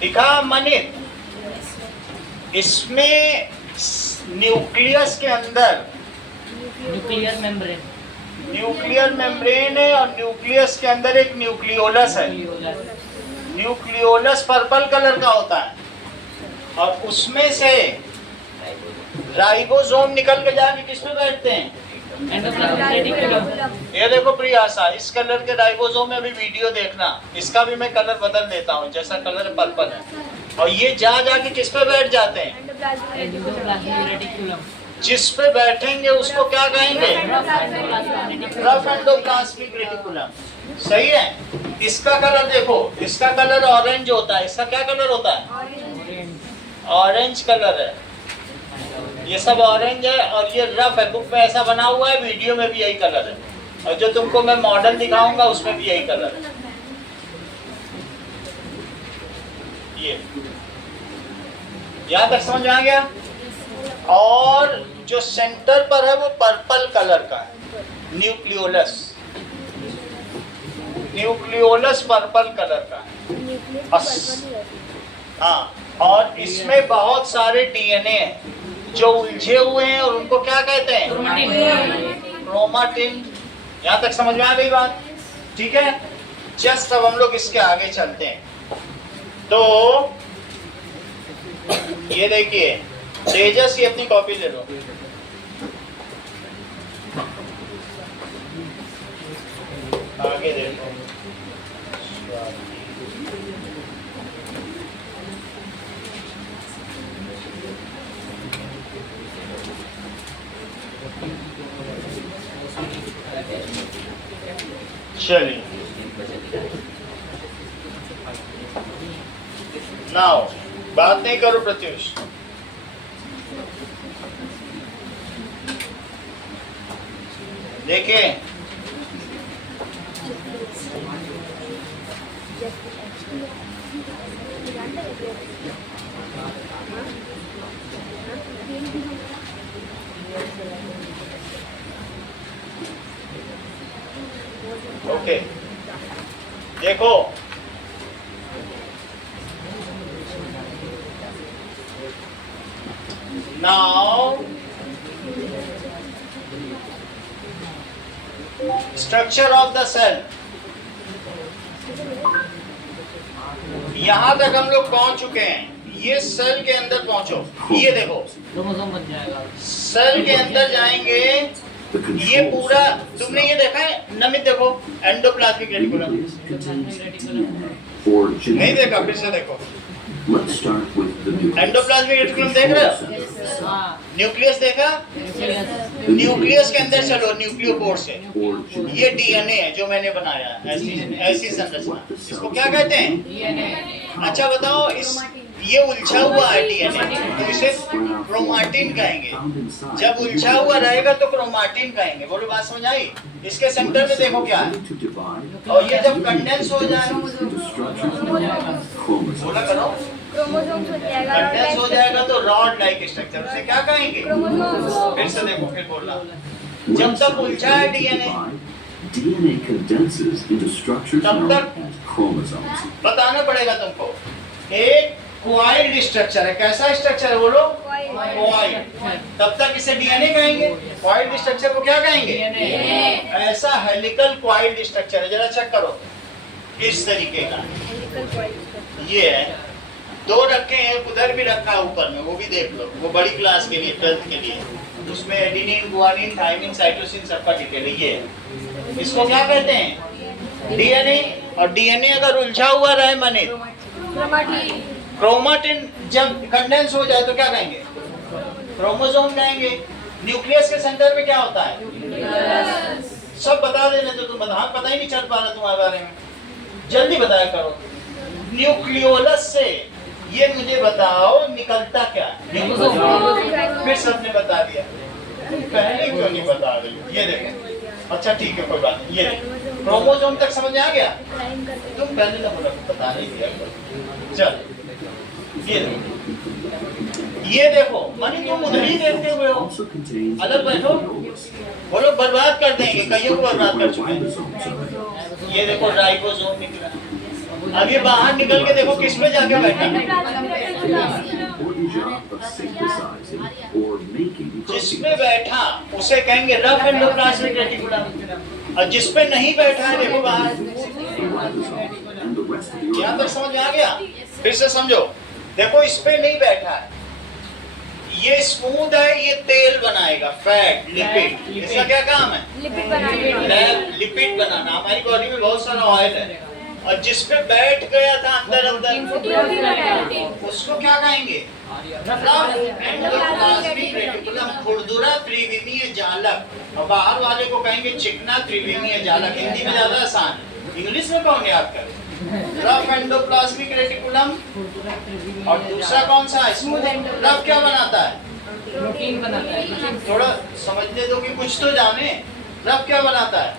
दिखा मनित? इसमें न्यूक्लियस के अंदर न्यूक्लियर मेम्ब्रेन। न्यूक्लियर मेम्ब्रेन है, और न्यूक्लियस के अंदर एक न्यूक्लियोलस है। न्यूक्लियोलस पर्पल कलर का होता है, और उसमें से राइबोसोम निकल के जाके किस पे बैठते हैं? Endoplasmic reticulum. ये देखो प्रियासा, इस कलर के राइबोसोम में भी वीडियो देखना, इसका भी मैं कलर बदल देता हूँ, जैसा कलर पर्पल है। और ये जाके किस पे बैठ जाते हैं? Endoplasmic reticulum. जिस पे बैठेंगे उसको क्या कहेंगे? Rough endoplasmic reticulum. सही है। इसका कलर देखो, इसका कलर ऑरेंज होता है, इसका क्या कलर होता है? ऑरेंज कलर है। ये सब ऑरेंज है, और ये रफ है। बुक में ऐसा बना हुआ है, वीडियो में भी यही कलर है, और जो तुमको मैं मॉडल दिखाऊंगा उसमें भी यही कलर है। ये यहाँ तक समझ में आ गया? और जो सेंटर पर है वो पर्पल कलर का है, न्यूक्लियोलस। न्यूक्लियोलस पर्पल कलर का है। हाँ, और इसमें बहुत सारे डीएनए हैं जो उलझे हुए हैं, और उनको क्या कहते हैं? क्रोमाटिन। यहाँ तक समझ में आ गई बात? ठीक है। जस्ट अब हम लोग इसके आगे चलते हैं। तो ये देखिए, तेजस की अपनी कॉपी ले लो। आगे देखो, चलिए। नाउ बात नहीं करो प्रत्युष। देखिए, ओके, देखो now structure of the cell. यहां तक हम लोग पहुंच चुके हैं, ये सेल के अंदर पहुंचो, ये देखो क्रोमोसोम बन जाएगा। सेल के अंदर जाएंगे, ये पूरा तुमने ये देखा है नमित, देखो एंडोप्लाज्मिक रेटिकुलम, नहीं देखा, फिर से देखो एंडोप्लाज्मिक रेटिकुलम देख रहे हो, हाँ, न्यूक्लियस देखा, न्यूक्लियस के अंदर चलो न्यूक्लियोपोर से, ये डीएनए है जो मैंने बनाया, ऐसी संरचना, इसको क्या कहते हैं? DNA। अच्छा बताओ, इस ये उलझा हुआ है डीएनए, तो इसे क्रोमाटिन कहेंगे। जब उलझा हुआ रहेगा तो क्रोमाटिन कहेंगे। बोलो बात समझ आई? इसके सेंटर में देखो क्या है, और ये जब कंडेंस हो जाए, बोला करो, कंडेंस हो जाएगा तो रॉड लाइक स्ट्रक्चर, उसे क्या कहेंगे? फिर से देखो, फिर बोलना, जब तक उलझा है डीएनए तब तक बताना पड़ेगा तुमको। एक क्वाइल्ड स्ट्रक्चर है, कैसा स्ट्रक्चर है बोलो? क्वाइल्ड। तब तक इसे डीएनए कहेंगे। क्वाइल्ड स्ट्रक्चर को क्या कहेंगे? ऐसा हेलिकल क्वाइल्ड स्ट्रक्चर है, जरा चेक करो, इस तरीके का ये है। दो रखे हैं, उधर भी रखा है ऊपर में, वो भी देख लो, वो बड़ी क्लास के लिए, 12th के लिए, उसमें एडेनिन, गुआनिन, थाइमिन, साइटोसिन सबका डिटेल है। ये इसको क्या कहते हैं? डीएनए। और डीएनए अगर उलझा हुआ रहे माने क्रोमाटिन, जब कंडेंस हो जाए तो क्या कहेंगे? क्रोमोसोम कहेंगे। न्यूक्लियस के सेंटर में क्या होता है? सब बता देने तो तुम बता, पता ही नहीं चल पा रहा तुम्हारे बारे में, जल्दी बताया करो। न्यूक्लियोलस से ये मुझे बताओ निकलता क्या? फिर सबने बता दिया, पहले क्यों नहीं बता रही? ये देखो, अच्छा ठीक है कोई बात नहीं, ये क्रोमोसोम तक समझ में आ गया? तुम पहले ना बोला, बता नहीं दिया। चल ये देखो, मानी तुम उधर ही देखते हुए हो, अलग बैठो, वो लोग बर्बाद कर देंगे, कईयों को बर्बाद कर चुके हैं। ये देखो राइबोसोम निकला, अब ये बाहर निकल के देखो किस में जाके बैठा है? जिसमें बैठा उसे कहेंगे रफ एंडोप्लाज्मिक रेटिकुलम, और जिस पे नहीं बैठा है देखो बाहर। यहाँ तक समझ में आ गया? फिर से समझो, देखो इस पे नहीं बैठा है, ये स्मूथ है, ये तेल बनाएगा, फैट, लिपिड। इसका क्या काम है? लिपिड बनाना। हमारी बॉडी में बहुत सारा ऑयल है, और जिस पे बैठ गया था अंदर अंदर, उसको क्या कहेंगे? एंडोप्लाज्मिक रेटिकुलम, खुरदुरा त्रिविमीय जालक, और बाहर वाले को कहेंगे चिकना त्रिविमीय जालक। हिंदी में ज्यादा आसान है, इंग्लिश में कौन याद करे? रफ एंडोप्लाज्मिक रेटिकुलम, और दूसरा कौन सा है? स्मूथ। रफ क्या बनाता है? प्रोटीन बनाता है। थोड़ा समझने दो कि कुछ तो जाने। रफ क्या बनाता है?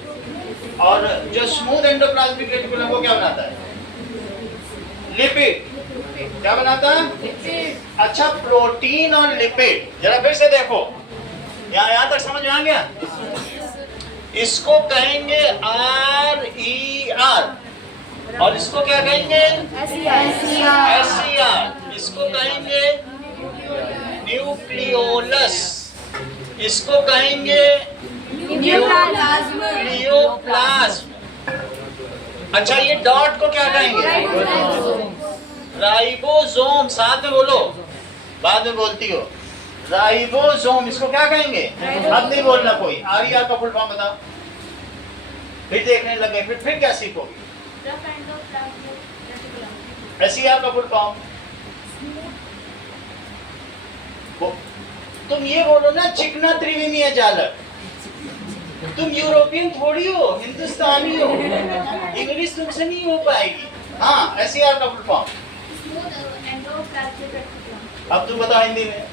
और जो स्मूथ एंडोप्लाज्मिक रेटिकुलम वो क्या बनाता है? लिपिड। क्या बनाता है? अच्छा, प्रोटीन और लिपिड। जरा फिर से देखो, यहाँ तक समझ में आ गया? इसको कहेंगे RER, और इसको क्या कहेंगे? SER। इसको कहेंगे न्यूक्लियोलस, इसको कहेंगे न्यूप्लाज्म। अच्छा, ये डॉट को क्या कहेंगे? राइबोसोम। साथ में बोलो, बाद में बोलती हो। राइबोसोम, इसको क्या कहेंगे? अब नहीं बोलना कोई। RER का फुल फॉर्म बताओ, फिर देखने लगे, फिर क्या सीखोगे? SER का फुल फॉर्म तुम ये बोलो ना, चिकना त्रिविमीय जालक। तुम यूरोपियन थोड़ी हो, हिंदुस्तानी हो, इंग्लिश तुमसे नहीं हो पाएगी। हाँ, SER का फुल फॉर्म अब तुम बताओ हिंदी में।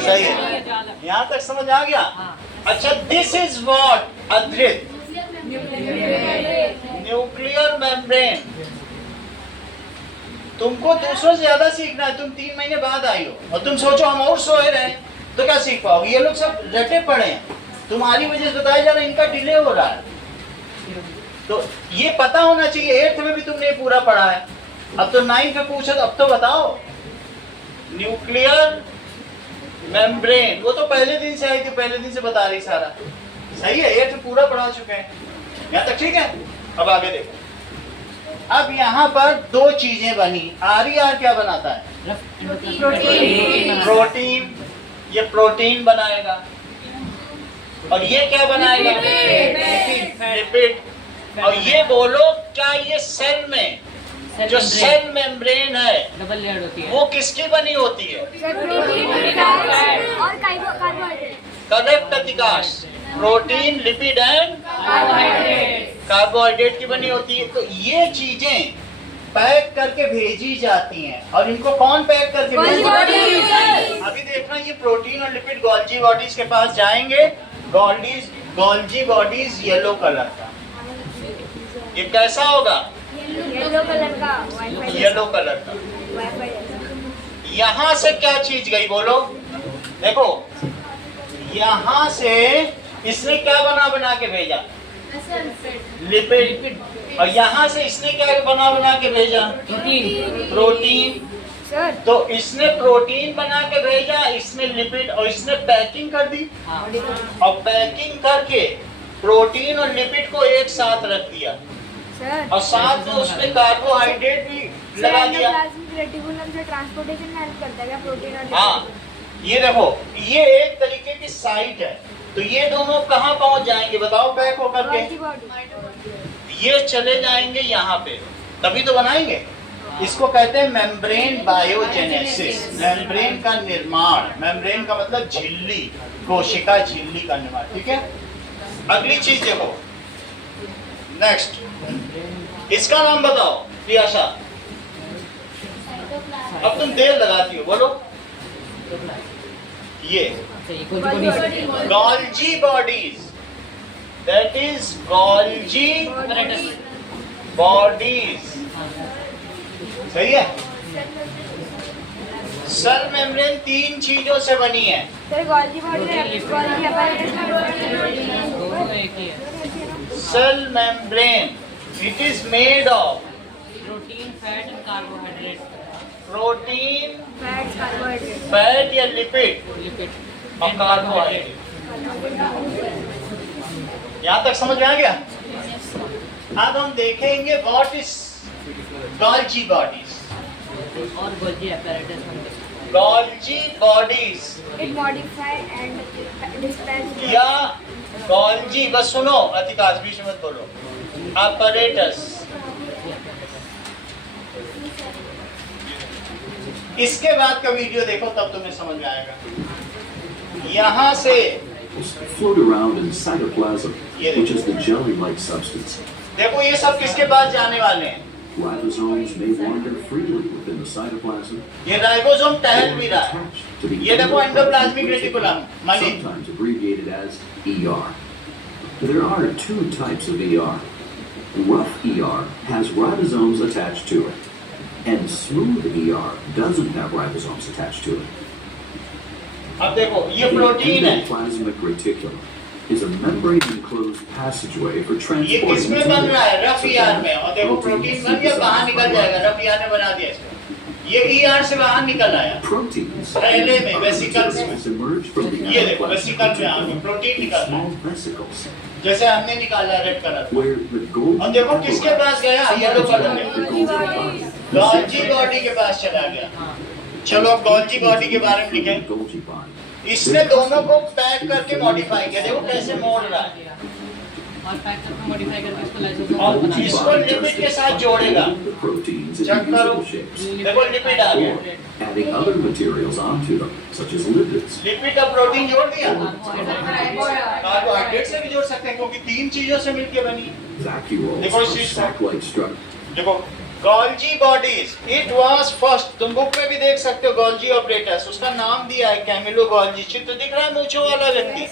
सही है, यहाँ तक समझ आ गया? अच्छा, दिस इज व्हाट अधृत न्यूक्लियर मेम्ब्रेन। तुमको दूसरों से ज्यादा सीखना है, तुम 3 महीने बाद आई हो, और तुम सोचो हम और सोए रहे तो क्या सीख पाओगे? ये लोग सब रटे पड़े हैं, तुम्हारी वजह से बताया जा रहा है, इनका डिले हो रहा है। तो ये पता होना चाहिए, 8th में भी तुमने पूरा पढ़ा है, अब तो 9th में पूछा, तो अब तो बताओ। न्यूक्लियर मेम्ब्रेन, वो तो पहले दिन से आई थी, पहले दिन से बता रही सारा, सही है, 8th में पूरा पढ़ा चुके हैं, यहाँ तक ठीक है। अब आगे देखो, अब यहाँ पर दो चीजें बनी, RER क्या बनाता है? प्रोटीन, ये प्रोटीन बनाएगा, और ये क्या बनाएगा? लिपिड। और ये बोलो, क्या ये सेल में जो सेल मेम्ब्रेन है डबल लेयर होती है, वो किसकी बनी होती है? और कार्बोहाइड्रेट। करेक्ट अतिकाश, प्रोटीन, लिपिड एंड कार्बोहाइड्रेट की बनी होती है। तो ये चीजें पैक करके भेजी जाती हैं, और इनको कौन पैक करके भेजता है? अभी देखना, ये प्रोटीन और लिपिड गोल्जी बॉडीज के पास जाएंगे, गोल्जी बॉडीज येलो कलर का, ये कैसा होगा? येलो कलर का, येलो कलर का। यहाँ से क्या चीज गई बोलो? देखो, यहाँ से इसने क्या बना के भेजा? लिपिड। और यहाँ से इसने क्या बना के भेजा? प्रोटीन। तो इसने प्रोटीन बना के भेजा, इसने लिपिड, और इसने पैकिंग कर दी, और पैकिंग करके प्रोटीन और लिपिड को एक साथ रख दिया, और साथ में उसने कार्बोहाइड्रेट भी लगा दिया। रेटिकुलम से ट्रांसपोर्टेशन में हेल्प करता है क्या प्रोटीन और हाँ, ये देखो, ये एक तरीके की साइट है। तो ये दोनों कहाँ पहुंच जाएंगे बताओ, पैक होकर के? ये चले जाएंगे यहाँ पे, तभी तो बनाएंगे। इसको कहते हैं मेम्ब्रेन बायोजेनेसिस, मेम्ब्रेन का निर्माण। मेम्ब्रेन का मतलब झिल्ली, कोशिका झिल्ली का निर्माण, ठीक है। अगली चीज देखो, नेक्स्ट, इसका नाम बताओ प्रियाशा। अब तुम देर लगाती हो, बोलो। ये Golgi bodies, that is Golgi bodies, सही है। सेल मेम्ब्रेन 3 चीजों से बनी है। Sir Golgi body, Golgi cell membrane, it is made of protein, fat and carbohydrate. Protein, fat, carbohydrate, fat या लिपिड लिपिड और कार्बोहाइड्रेट। यहाँ तक समझ में आ गया? अब हम देखेंगे व्हाट इज गोल्जी बॉडीज। और गोल्जी apparatus हम Golgi bodies it modify and dispense या गोल्जी, बस सुनो अतिकाश, बीच में मत बोलो। apparatus, इसके बाद का वीडियो देखो तब तुम्हें समझ में आएगा। यहाँ से float around in cytoplasm, which is the jelly-like substance. देखो, ये सब किसके पास जाने वाले हैं? Ribosomes may wander freely within the cytoplasm. ये राइबोसोम टहल भी रहा है। Attached to the ये देखो endoplasmic endoplazmic reticulum, money. sometimes abbreviated as ER. There are 2 types of ER. Rough ER has ribosomes attached to it, and smooth ER doesn't have ribosomes attached to it. अब देखो, ये The protein है, endoplasmic reticulum is a membrane-enclosed passageway for ये transporting किसमें बन रहा है? Rough materials, ER such में। as और देखो प्रोटीन बन गया, बाहर निकल जाएगा, रफ ER ने बना दिया इसको, ये ER से बाहर निकल आया। Proteins पहले में and vesicles में। materials emerge from the ये देखो, endoplasmic वेसिकल में आगे reticulum प्रोटीन in निकल रहा small है, vesicles, जैसे हमने निकाला red colour. where the Golgi और देखो किसके पास गया? येलो कलर में, the Golgi body. Golgi body के पास चला गया। चलो अब गोल्जी बॉडी के बारे में लिखें। Golgi body. इसने दोनों को पैक करके मॉडिफाई किया, देखो कैसे मोड़ रहा है, और पैक करके मॉडिफाई करके इसको लाइसोसोम और बना Golgi इसको body लिपिड does के this साथ by जोड़ेगा। folding the proteins into Check करो, usable shapes, देखो लिपिड आ गया, or adding other materials onto them, such as lipids. Lipid का प्रोटीन जोड़ दिया। कार्बोहाइड्रेट से भी जोड़ सकते हैं, क्योंकि 3 चीजों से मिलकर बनी। Vacuoles देखो are इस चीज को। sac-like structure. देखो Golgi bodies, it was first, तुम बुक में भी देख सकते हो, गोल्जी ऑपरेटस, उसका नाम दिया है कैमिलो गोल्जी। चित्र दिख रहा है मूंछों वाला व्यक्ति?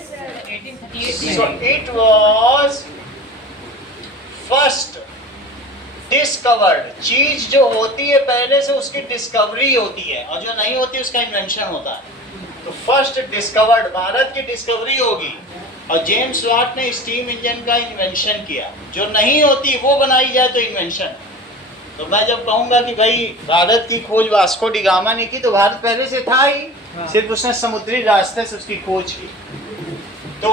1838 So it was first discovered, चीज जो होती है पहले से उसकी डिस्कवरी होती है, और जो नहीं होती उसका इन्वेंशन होता है। तो फर्स्ट डिस्कवर्ड, भारत की डिस्कवरी होगी और जेम्स वाट ने स्टीम इंजन का इन्वेंशन किया। जो नहीं होती वो बनाई जाए तो इन्वेंशन। तो मैं जब कहूँगा कि भाई भारत की खोज वास्को डी गामा ने की, तो भारत पहले से था ही, सिर्फ उसने समुद्री रास्ते से उसकी खोज की। तो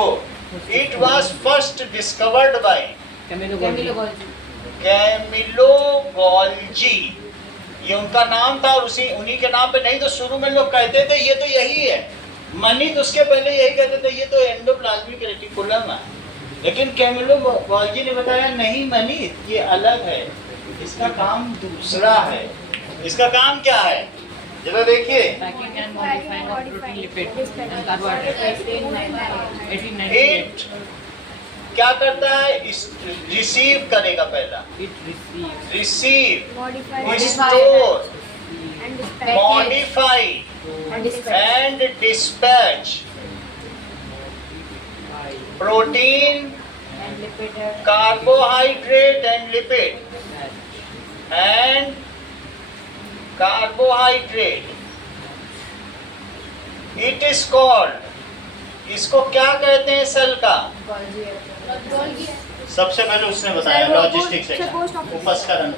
it was first discovered by Camillo Golgi, ये उनका नाम था। और उन्हीं के नाम पे, नहीं तो शुरू में लोग कहते थे ये तो यही है। मनी तो उसके पहले यही कहते थे ये तो एंडोप्लाज्मिक रेटिकुलम है, लेकिन कैमिलो गॉल्जी ने बताया नहीं मनी ये अलग है, इसका काम दूसरा है। इसका काम क्या है जरा देखिए। Packing and modifying of protein lipid and carbohydrate 1898 क्या करता है, रिसीव करेगा पहला, it receive, modified store, and modify and dispatch protein, carbohydrate and lipid and carbohydrate. It is called, इसको क्या कहते हैं सेल का? सबसे पहले उसने बताया लॉजिस्टिक सेक्शन, उपस्करण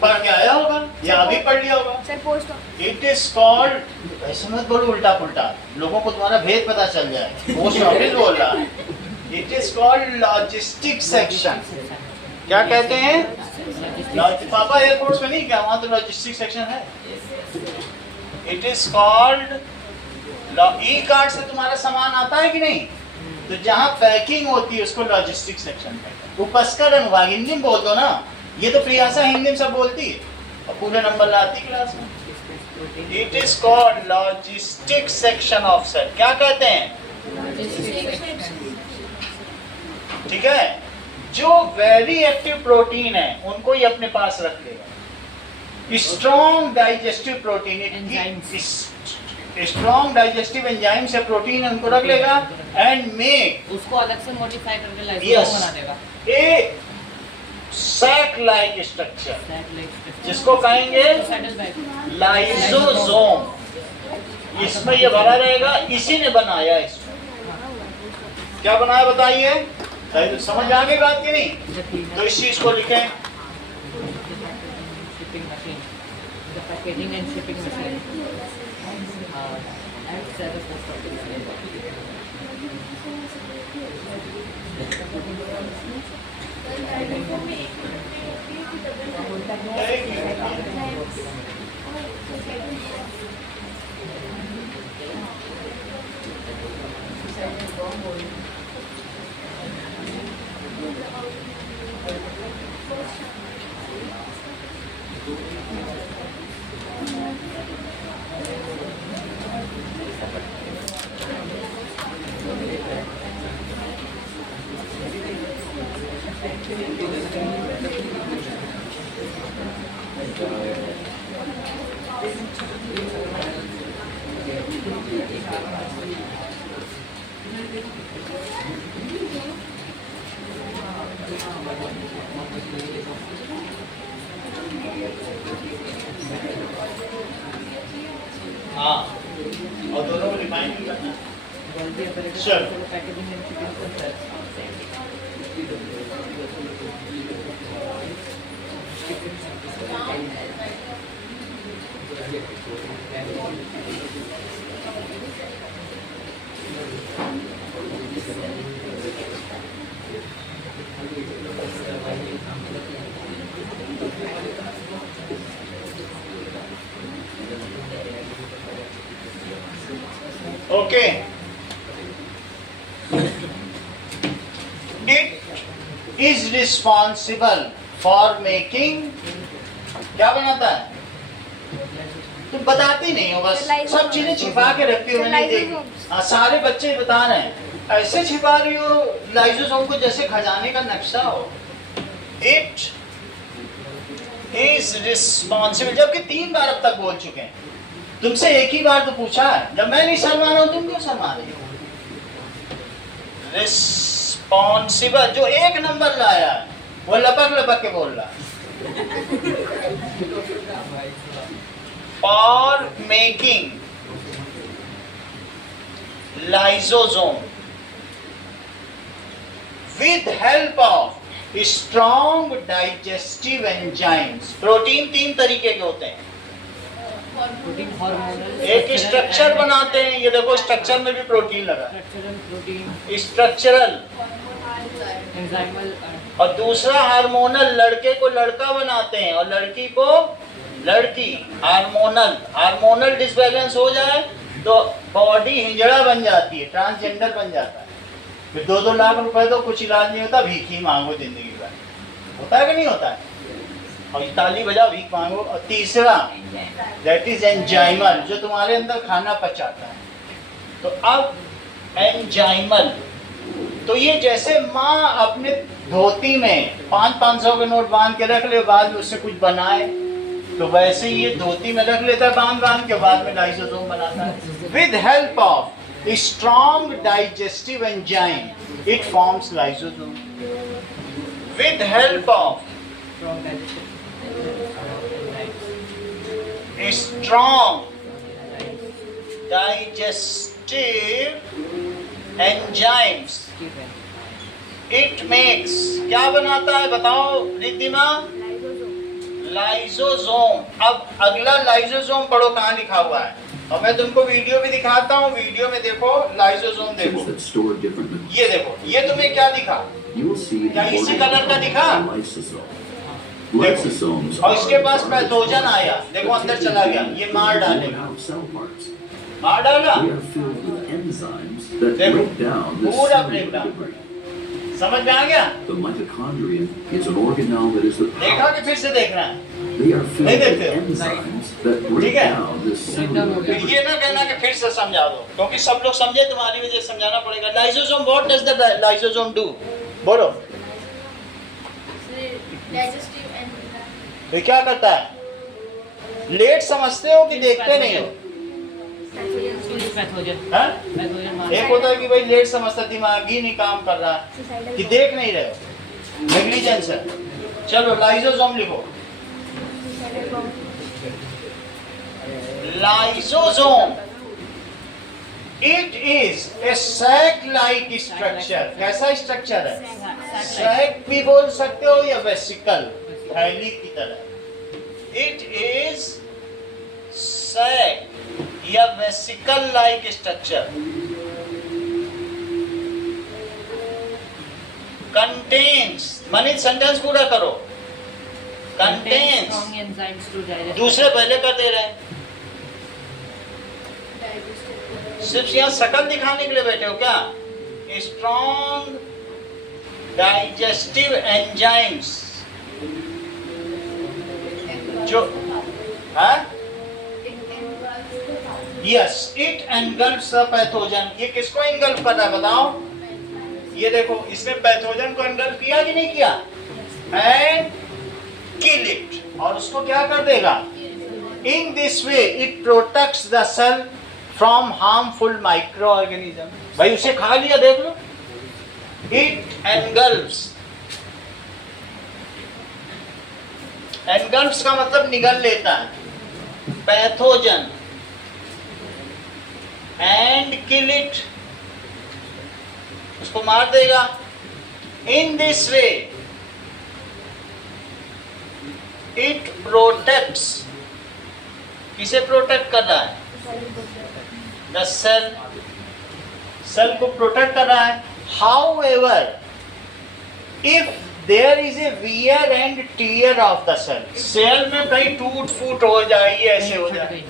पढ़ के आया होगा या अभी पढ़ लिया होगा। Sir post office. It is called, ऐसे मत बोलो उल्टा पुल्टा, लोगों को तुम्हारा भेद पता चल जाए। पोस्ट ऑफिस बोल रहा है। It is called logistic section. क्या कहते हैं? पापा एयरपोर्ट में नहीं क्या, वहाँ तो लॉजिस्टिक सेक्शन है। It is called, E card से तुम्हारा सामान आता है कि नहीं, तो जहाँ पैकिंग होती है उसको लॉजिस्टिक सेक्शन कहते हैं। उपस्करण हुआ, हिंदी में बोल दो ना, ये तो प्रियासा हिंदी में सब बोलती है और पूरे नंबर लाती क्लास में। It is called logistic section of cell. क्या कहते हैं? ठीक है। जो वेरी एक्टिव प्रोटीन है उनको ही अपने पास रख लेगा। Strong digestive protein, strong digestive enzyme से प्रोटीन उनको रख लेगा एंड मेक, उसको अलग से मॉडिफाई करके लाइसोसोम बना देगा। ए सैक लाइक स्ट्रक्चर, जिसको कहेंगे लाइसोसोम। इसमें ये भरा रहेगा, इसी ने बनाया इसको। क्या बनाया बताइए? तो समझ आ गई बात की नहीं? तो इस चीज को लिखें। Shipping machine, the packaging and shipping machine acts as a post office. हाँ, और दोनों को डिफाइन भी करना है। चलो। Packaging and shipping process. Okay. It is responsible for making, क्या बनाता है? तुम बताती नहीं हो, बस सब चीजें छिपा के रखती हो, मैंने देखी। हाँ, सारे बच्चे बता रहे हैं, ऐसे छिपा रही हो लाइसोसोम को जैसे खजाने का नक्शा हो। इट इज रिस्पॉन्सिबल, जबकि 3 बार अब तक बोल चुके हैं। तुमसे एक ही बार तो पूछा है, जब मैं नहीं शर्मा रहा हूं तुम क्यों शर्मा रही हो? रिस्पॉन्सिबल, जो 1 नंबर लाया है वो लपक लपक के बोल रहा है। For making lysosome with help of strong digestive enzymes. Protein 3 तरीके के होते हैं। प्रोटीन हार्मोनल, एक स्ट्रक्चर बनाते हैं, ये देखो स्ट्रक्चर में भी प्रोटीन लगा है, स्ट्रक्चरल प्रोटीन, स्ट्रक्चरल, एंजाइमल, और दूसरा हार्मोनल, लड़के को लड़का बनाते हैं और लड़की को लड़की। हार्मोनल, हार्मोनल डिसबैलेंस हो जाए तो बॉडी हिंजड़ा बन जाती है, ट्रांसजेंडर बन जाता है। फिर 2-2 लाख रुपए तो कुछ इलाज नहीं होता, भीख ही मांगो जिंदगी भर। होता है कि नहीं होता है? और ताली बजाओ, भीख मांगो। और तीसरा दैट इज एंजाइमल, जो तुम्हारे अंदर खाना पचाता है। तो अब एंजाइमल, तो ये जैसे माँ अपने धोती में 500 के नोट बांध के रख ले, बाद में उससे कुछ बनाए, तो वैसे ही ये धोती में रख लेता है बांध के, बाद में लाइसोसोम बनाता है। With help of strong digestive enzyme it forms lysosome. With help of strong digestive enzymes it makes, क्या बनाता है बताओ रिद्धिमा? लाइसोसोम। अब अगला लाइसोसोम पढ़ो कहाँ लिखा हुआ है, और मैं तुमको वीडियो भी दिखाता हूँ। वीडियो में देखो लाइसोसोम, देखो that store different ये देखो, ये तुम्हें क्या दिखा? You will see क्या इसी कलर का दिखा? lysosome. Lysosomes और इसके are पास large पैथोजन आया, देखो अंदर चला गया, ये मार डालेगा, out cell parts. मार डाला। They are filled with enzymes that देखो, break down the पूरा cellular breakdown। debris. समझ में आ गया? The mitochondrion is an organelle that is the देखा कि फिर से देखना है? They are filled नहीं with देखते हो? enzymes that break ठीक है? down the cellular फिर debris. ये ना कहना कि फिर से समझा दो, क्योंकि सब लोग समझे, तुम्हारी वजह से समझाना पड़ेगा। Lysosome, what does the lysosome do? बोलो। डाइजेस्टिव एंड ये क्या करता है? लेट समझते हो कि देखते नहीं हो? पैथोजन, हाँ? पैथोजन एक होता है कि भाई लेट समझता, दिमाग ही नहीं काम कर रहा है, कि देख नहीं रहे हो, नेग्लिजेंस है। चलो लाइसोसोम लिखो। Lysosome it is a sac like structure. कैसा स्ट्रक्चर है? सैक भी बोल सकते हो या वेसिकल, थैली की तरह। इट इज सैक या vesicle like structure. Contains, Manish sentence पूरा करो। Contains, strong enzymes to digest. दूसरे पहले कर दे रहे हैं, सिर्फ यहाँ शकल दिखाने के लिए बैठे हो क्या? स्ट्रॉन्ग डाइजेस्टिव एंजाइम्स जो यस इट एनगल्फ्स द पैथोजन। ये किसको एनगल्फ कर रहा है बताओ? ये देखो, इसने पैथोजन को एनगल्फ किया कि नहीं किया? एंड किल इट, और उसको क्या कर देगा? In this way it protects the cell from harmful microorganism. भाई उसे खा लिया, देख लो। इट एनगल्फ्स, एनगल्फ्स का मतलब निगल लेता है, पैथोजन एंड किल इट, उसको मार देगा। In this way it protects, किसे प्रोटेक्ट कर रहा है? द सेल, सेल को प्रोटेक्ट कर रहा है। However, if there is a wear and tear of the cell, cell में कहीं टूट फूट हो जाए, ये ऐसे हो जाए,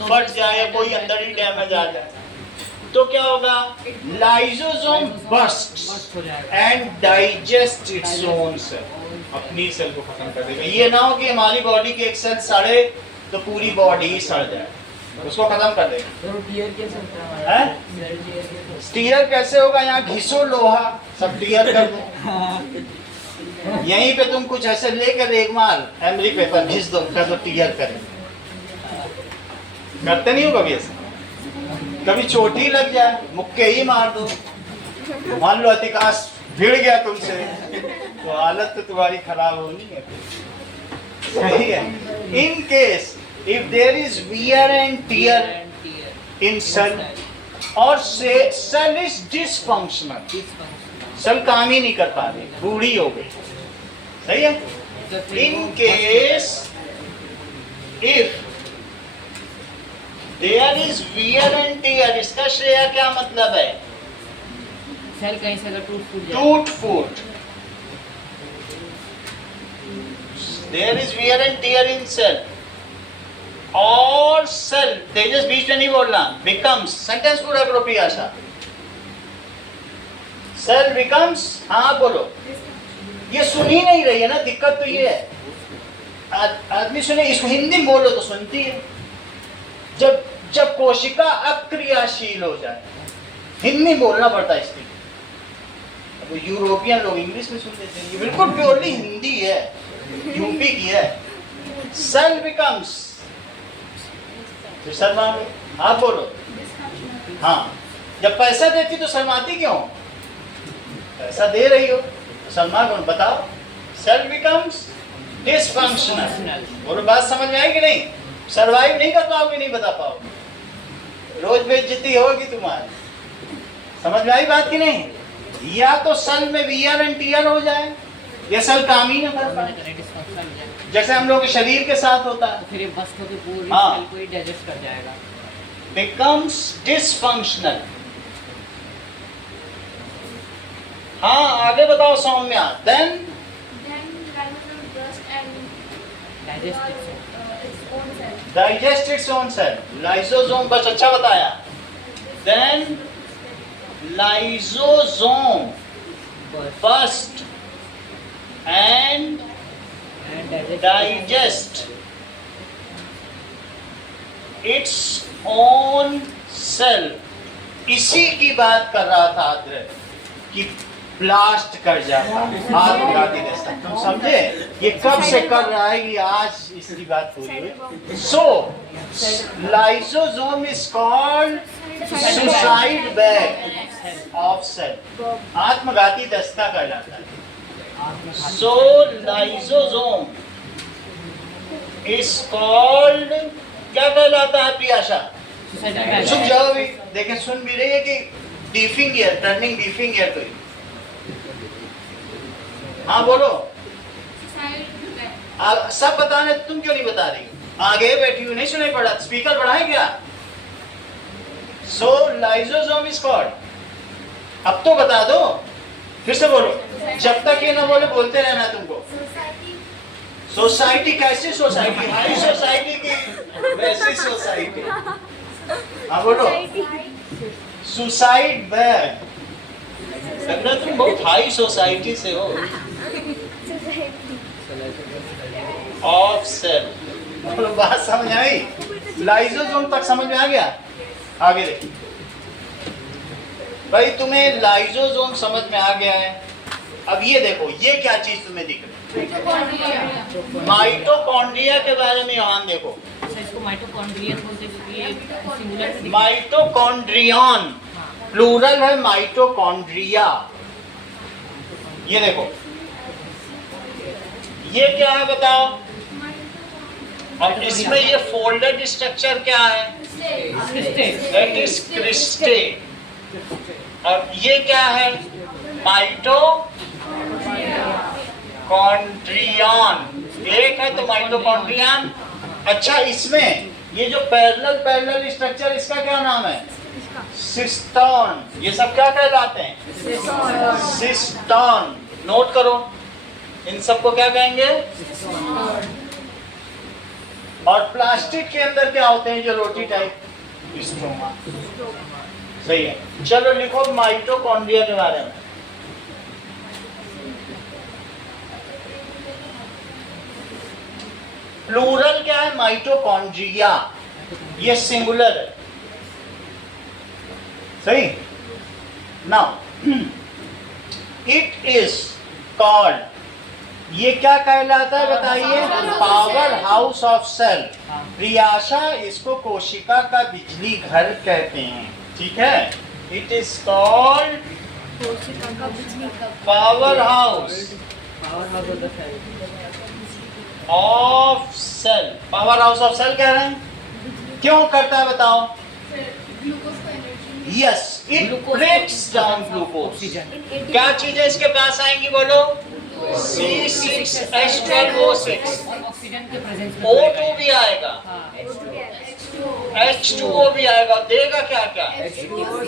फट जाए, कोई अंदर ही डैमेज आ जाए, तो क्या होगा? Lysosome burst and digest its own cell, अपनी सेल को खत्म कर देगा। ये ना हो कि हमारी बॉडी की एक सेल सड़े तो पूरी बॉडी ही सड़ जाए, उसको खत्म कर देगा। तो टीयर कैसे होता है हमारा? हैं? सेल टीयर कैसे होता स्टीयर कैसे होगा? यहाँ घिसो लोहा, सब टीयर कर दो। यहीं पे तुम कुछ ऐसे लेकर एक मार एमरी पेपर घिस दो, कर दो टीयर करे। करते नहीं हो कभी ऐसा? कभी चोटी लग जाए, मुक्के ही मार दो। मान लो अतिकाश भिड़ गया तुमसे, तो हालत तो तुम्हारी खराब होनी है। सही है। In case if there is wear and tear in cell or say cell is dysfunctional, cell काम ही नहीं कर पा रही, बूढ़ी हो गई। सही है। In case if there is wear and tear, इसका श्रेय क्या मतलब है? सेल कहीं से अगर टूट जाए, टूट फूट। There is wear and tear in cell और सेल, तेजस बीच में नहीं बोलना, बिकम्स, सेंटेंस पूरा करो प्रियाशा। सेल बिकम्स, हाँ बोलो। ये सुन ही नहीं रही है ना, दिक्कत तो ये है। आदमी सुने, इसको हिंदी में बोलो तो सुनती है। जब जब कोशिका अक्रियाशील हो जाए, हिंदी बोलना पड़ता है इसलिए। अब यूरोपियन लोग इंग्लिश में सुन लेते हैं, ये बिल्कुल प्योरली हिंदी है, यूपी की है। सेल बिकम्स, शर्मा आप बोलो। हाँ, जब पैसा देती तो शर्माती क्यों? पैसा दे रही हो तो शर्मा कौन? बताओ। Cell becomes dysfunctional. बोलो, बात समझ में आई कि नहीं? सर्वाइव नहीं कर पाओगे, नहीं बता पाओगे, रोज बेइज्जती होगी तुम्हारी। समझ में आई बात की नहीं? या तो सेल में वियर एंड टियर हो जाए, या सेल काम ही ना कर पाए, जैसे हम लोग के शरीर के साथ होता है। तो फिर ये बस होकर पूरी हाँ। सेल को ही डाइजेस्ट कर जाएगा। becomes dysfunctional। हाँ, आगे बताओ Saumya. then digest digest its own cell, lysosome, बस अच्छा बताया। then lysosome burst and digest its own cell। इसी की बात कर रहा था आद्र कि ब्लास्ट कर जाता आत्मघाती दस्ता। तुम समझे? ये कब से कर रहा है, ये आज इसकी बात पूरी हुई। So lysosome is called suicide bag of cell, आत्मघाती दस्ता कहलाता है। सो लाइसोसोम इज कॉल्ड, क्या कहलाता है प्रियाशा? सुन जाओ भी, देखें सुन भी रही है कि डीफिंग ईयर, टर्निंग डीफिंग ईयर कोई। हाँ बोलो। आप सब बताने, तुम क्यों नहीं बता रही? आगे बैठी हुई नहीं सुनाई पड़ा? स्पीकर बढ़ाए क्या? सो लाइसोसोम इज कॉल्ड, अब तो बता दो, फिर से बोलो। जब तक ये ना बोले बोलते रहना तुमको। सोसाइटी कैसी सोसाइटी? हाई सोसाइटी की वैसी सोसाइटी? हाँ बोलो। Suicide bag. लग रहा तुम बहुत हाई सोसाइटी से हो। ऑफ सेल, बोलो, बात समझ आई? लाइसोसोम तक समझ में आ गया? आगे देखिए भाई, तुम्हें लाइसोसोम समझ में आ गया है। अब ये देखो, ये क्या चीज तुम्हें दिख रही है? माइटोकॉन्ड्रिया के बारे में यहाँ देखो। इसको माइटोकॉन्ड्रियन बोलते हैं क्योंकि ये सिंगुलर से माइटोकॉन्ड्रियन, प्लूरल है माइटोकॉन्ड्रिया। ये देखो, ये क्या है बताओ? और इसमें ये फोल्डेड स्ट्रक्चर क्या है? That is cristae. और ये क्या है? माइटोकॉन्ड्रियन। एक है तो माइटोकॉन्ड्रियन। अच्छा, इसमें ये जो पैरेलल स्ट्रक्चर, इसका क्या नाम है? सिस्टोन। ये सब क्या कहलाते हैं? सिस्टोन। नोट करो, इन सबको क्या कहेंगे? और प्लास्टिक के अंदर क्या होते हैं जो रोटी टाइप? स्ट्रोमा। सही है। चलो लिखो माइटोकॉन्ड्रिया के बारे में। प्लूरल क्या है? माइटोकॉन्ड्रिया। ये सिंगुलर है। सही। नाउ इट इज कॉल्ड, ये क्या कहलाता है बताइए? Power house of cell. Priyasha, इसको कोशिका का बिजली घर कहते हैं, ठीक है? It is called power house of cell. Power house of cell कह रहे हैं, क्यों करता है बताओ? यस, इट Glucose ब्रेक्स को डाउन ग्लूकोज। ऑक्सीजन क्या चीजें इसके पास आएंगी बोलो? C6H12O6, और ऑक्सीजन के प्रेजेंस में O2 भी आएगा, हाँ H2O भी आएगा। देगा क्या क्या? CO2 और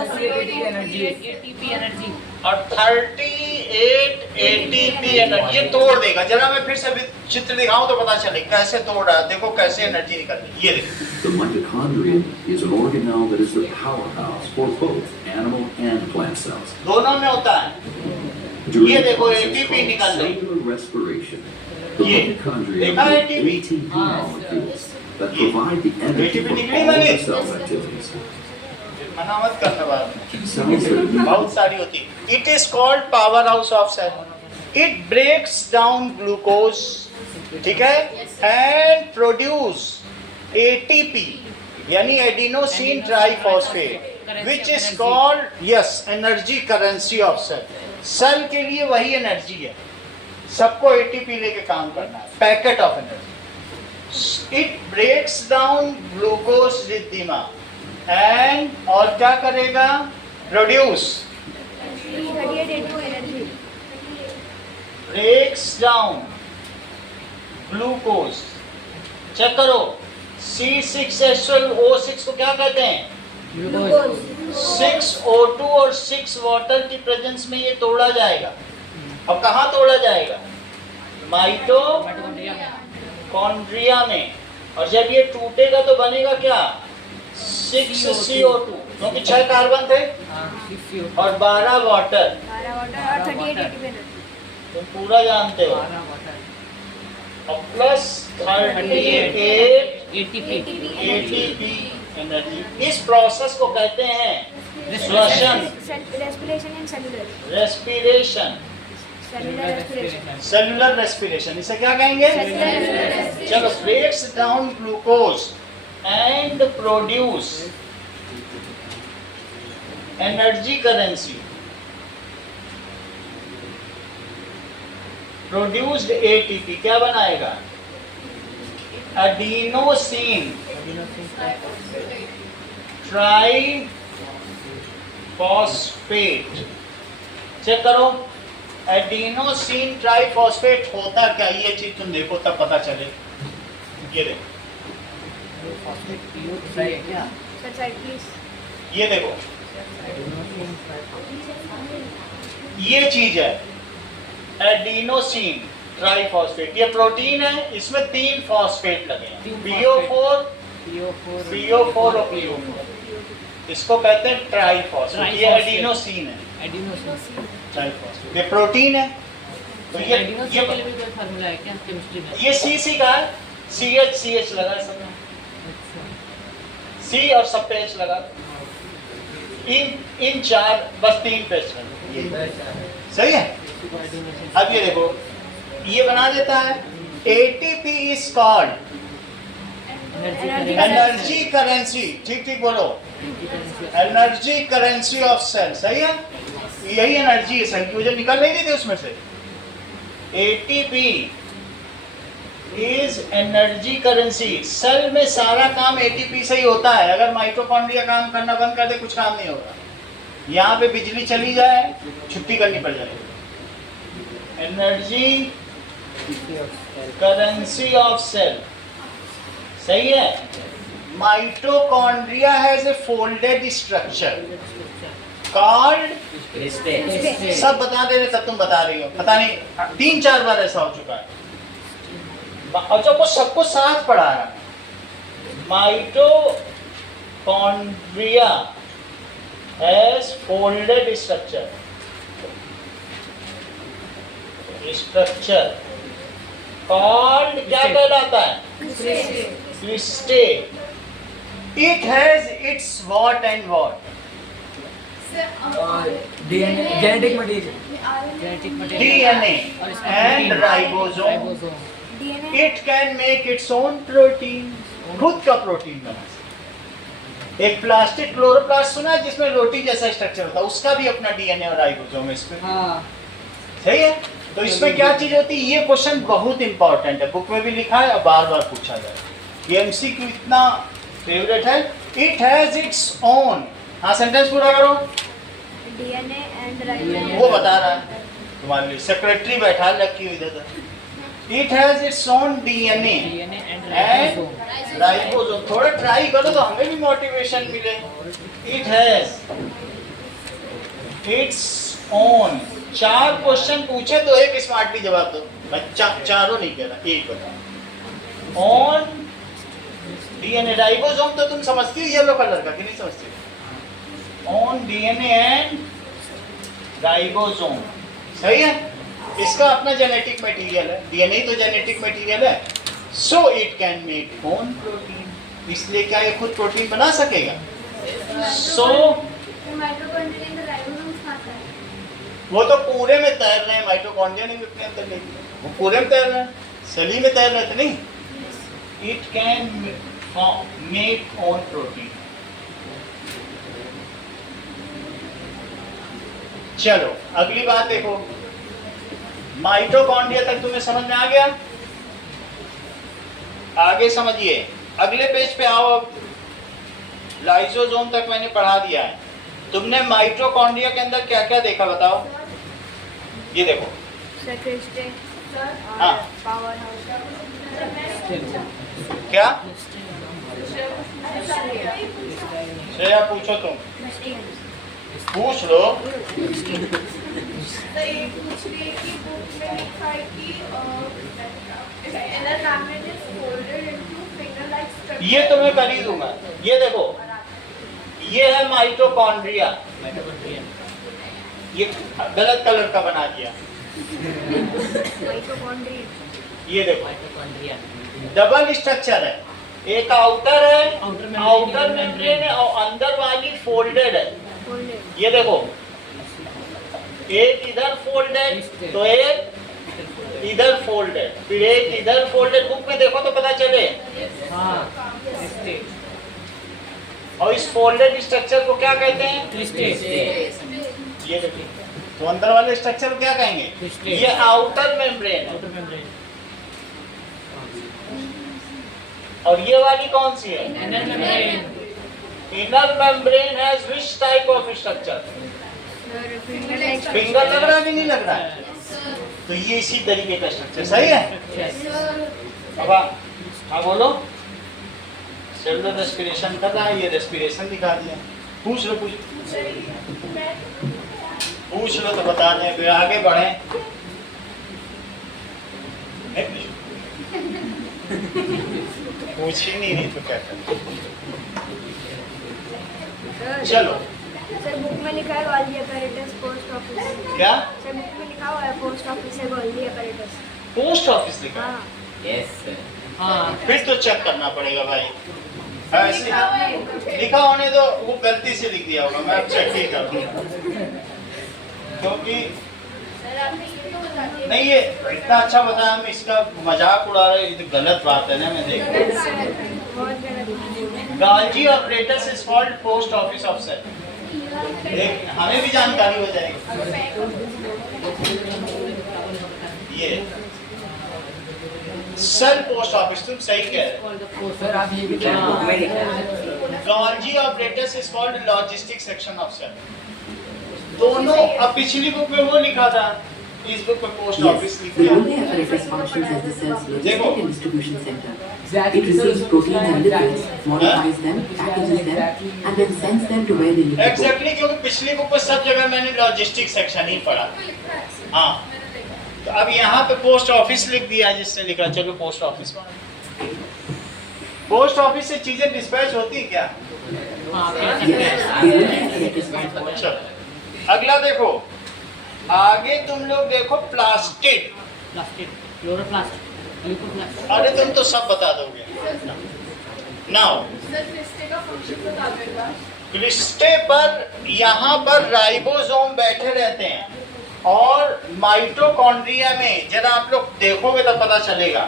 38 एनर्जी। ATP एनर्जी और 38 ATP एनर्जी ये तोड़ देगा। जरा मैं फिर से चित्र दिखाऊं तो पता चले कैसे तोड़ रहा है। देखो कैसे एनर्जी निकल रही है। ये देखो, The mitochondrion is an organelle that is the powerhouse for both animal and plant cells. दोनों में होता है। During ये the देखो, process ATP called निकल रही। cellular respiration, the ये, mitochondria देखा make ATP? ATP molecules that provide the energy ATP for निकली all वाली? the cell's activities. मना मत करना बाद में। Cells that emit बहुत सारी होती है। It is called power house of cell. It breaks down glucose, ठीक है, and produce ATP यानी adenosine triphosphate, which is called yes energy currency of cell. Cell के लिए वही एनर्जी है। सबको ATP लेके काम करना है, packet of energy. It breaks down glucose Riddhima and और क्या करेगा? Produce energy breaks down glucose। Check करो, C6H12O6 को क्या कहते हैं? 6O2 और 6 वाटर की प्रेजेंस में ये तोड़ा जाएगा। अब कहाँ तोड़ा जाएगा? माइटोकॉन्ड्रिया में। और जब ये टूटेगा तो बनेगा क्या? 6CO2, क्योंकि 6 कार्बन थे और 12 वाटर। 12 वाटर और 38 एटीपी तुम पूरा जानते हो। और प्लस 38 ATP एनर्जी। इस प्रोसेस को कहते हैं श्वसन, respiration and cellular respiration, respiration cellular respiration. इसे क्या कहेंगे? चलो, breaks down glucose and produce energy currency. Produced ATP क्या बनाएगा? Adenosine triphosphate. चेक करो, एडिनोसिन ट्राइफॉस्फेट होता क्या? ये चीज तुम देखो तब पता चले। ये देखो, ये देखो, ये चीज है एडिनोसिन ट्राइफॉस्फेट। ये प्रोटीन है, इसमें 3 फॉस्फेट लगे हैं, PO4 और PO4। इसको कहते हैं ट्राइफॉस्फेट। ये एडिनोसिन है, ट्राइफॉस्फेट। ये प्रोटीन है। तो ये फार्मूला है क्या केमिस्ट्री में? ये CC का है, CH लगा है सब में, C और सब पे H लगा। इन 4 बस 3 पे H लगा। सही है। अब ये देखो, ये बना देता है। ATP is called energy currency. ठीक ठीक बोलो, एनर्जी करेंसी ऑफ सेल। सही है, यही एनर्जी है सेल की। मुझे निकल नहीं रही थी उसमें से। ATP is energy currency. Cell में सारा काम ATP से ही होता है। अगर माइटोकॉन्ड्रिया काम करना बंद कर दे, कुछ काम नहीं होगा। यहाँ पे बिजली चली जाए, छुट्टी करनी पड़ जाएगी। Energy currency of cell. सही है। Mitochondria has a folded structure called, सब बता दे रहे तब तुम बता रही हो। पता नहीं 3-4 बार ऐसा हो चुका है। अच्छा, वो सबको साथ पढ़ा है। Mitochondria has folded structure called क्या कहलाता है? Twisted. It has its what and what? DNA, genetic material. DNA and ribosome. DNA It can make its own protein. खुद का प्रोटीन बना सकता। एक प्लास्टिक क्लोरोप्लास्ट सुना है जिसमें रोटी जैसा स्ट्रक्चर होता है, उसका भी अपना DNA और राइबोसोम है इसमें। सही है। तो इसमें क्या चीज होती है? ये क्वेश्चन बहुत इंपॉर्टेंट है, बुक में भी लिखा है और बार बार पूछा जाए। ये MCQ इतना फेवरेट है। इट हैज इट्स ओन हाँ सेंटेंस पूरा करो। DNA and ribosome. वो बता रहा है तुम्हारे लिए, सेक्रेटरी बैठा रखी हुई इधर। It has its own DNA DNA and and ribosome. Ribosome. थोड़ा ट्राई करो तो हमें भी मोटिवेशन मिले। It has its own. 4 question पूछे तो एक स्मार्टली जवाब दो। बच्चा चारों नहीं कह रहा, एक बताओ। ऑन डीएनए राइबोसोम तो तुम समझती हो येलो कलर का कि नहीं समझती? ऑन डीएनए एंड राइबोसोम, सही है। इसका अपना जेनेटिक मटेरियल है, डीएनए तो जेनेटिक मटेरियल है। So it can make own protein, इसलिए क्या ये खुद प्रोटीन बना सकेगा? So mitochondria in the ribosomes कहाँ से है? वो तो पूरे में तैर रहे हैं, माइटोकॉन्ड्रिया ने भी अपने अंदर ले लिया, वो पूरे में तैर रहे हैं, सेल में तैर रहे थे नहीं। It can make own protein. चलो अगली बात देखो, माइटोकॉन्ड्रिया तक तुम्हें समझ में आ गया? आगे समझिए, अगले पेज पे आओ। अब लाइसोसोम तक मैंने पढ़ा दिया है। तुमने माइटोकॉन्ड्रिया के अंदर क्या क्या देखा बताओ? ये देखो, सेक्रेटरी हाँ। और पावर हाउस। क्या श्रेया पूछो, तुम पूछ लो। तो ये पूछ रही है कि बुक में लिखा है कि inner garment is folded into finger-like structure. ये तो मैं कर ही दूंगा। ये देखो, ये है माइटोकॉन्ड्रिया। Mitochondria. ये गलत कलर का बना दिया। माइटोकॉन्ड्रिया। ये देखो, Mitochondria. डबल स्ट्रक्चर है, एक आउटर है, Outer membrane, outer inner membrane है, membrane. और अंदर वाली फोल्डेड है। फोल्डेड। ये देखो, एक इधर फोल्डेड तो एक इधर फोल्डेड, फिर एक इधर फोल्डेड। बुक में देखो तो पता चले। हाँ. Twisted. और इस फोल्डेड स्ट्रक्चर को क्या कहते हैं? Twisted. ये देखिए, तो अंदर वाले स्ट्रक्चर को क्या कहेंगे? Twisted. ये आउटर मेम्ब्रेन है। Outer membrane. और ये वाली कौन सी है? Inner membrane. Inner membrane has which type of structure? Finger लग रहा है कि नहीं लग रहा है? तो ये इसी तरीके का स्ट्रक्चर, सही है। Yes. अब हाँ बोलो। सेलुलर रेस्पिरेशन कर रहा है, ये रेस्पिरेशन दिखा दिया। पूछ लो, पूछ लो तो बता दें, फिर आगे बढ़े। पूछ ही नहीं तो क्या करें। चलो, सर बुक में लिखा है गोल्गी apparatus पोस्ट ऑफिस। क्या सर बुक में लिखा हुआ है पोस्ट ऑफिस है गोल्गी apparatus। पोस्ट ऑफिस लिखा है? हाँ। हाँ. फिर तो चेक करना पड़ेगा भाई। ऐसे लिखा होने दो, वो गलती से लिख दिया होगा, मैं अब चेक ही कर दूंगा। क्योंकि सर आपने ये तो बता दिया। नहीं, ये इतना अच्छा बताया, हम इसका मजाक उड़ा रहे हैं, ये तो गलत बात है ना। मैं देख बहुत गलत। Golgi operators is called post office officer. हमें भी जानकारी हो जाएगी। ये सेल पोस्ट ऑफिस, तुम सही कह रहे हो। सर आप ये भी Golgi operators is called logistic section officer. दोनों, अब पिछली बुक में वो लिखा था, इस बुक में पोस्ट ऑफिस लिख The दिया। Golgi apparatus functions as the cell's देखो। logistic and distribution center. It receives proteins and lipids, modifies them, packages them, and then sends them to where they need to go. Exactly, क्योंकि पिछली book में सब जगह मैंने logistic section ही पढ़ा। हाँ, तो अब यहाँ पे पोस्ट ऑफिस लिख दिया, जिसने लिखा। चलो पोस्ट ऑफिस, पोस्ट ऑफिस से चीजें डिस्पैच होती क्या? हाँ. Yes, the Golgi apparatus functions. चलो अगला देखो, आगे तुम लोग देखो प्लास्टिड। Plastic. Chloroplast. Leucoplast. अरे तुम तो सब बता दोगे। नाउ सर क्रिस्टे का फंक्शन बता देगा। क्रिस्टे पर यहाँ पर राइबोसोम बैठे रहते हैं, और माइटोकॉन्ड्रिया में जरा आप लोग देखोगे तो पता चलेगा।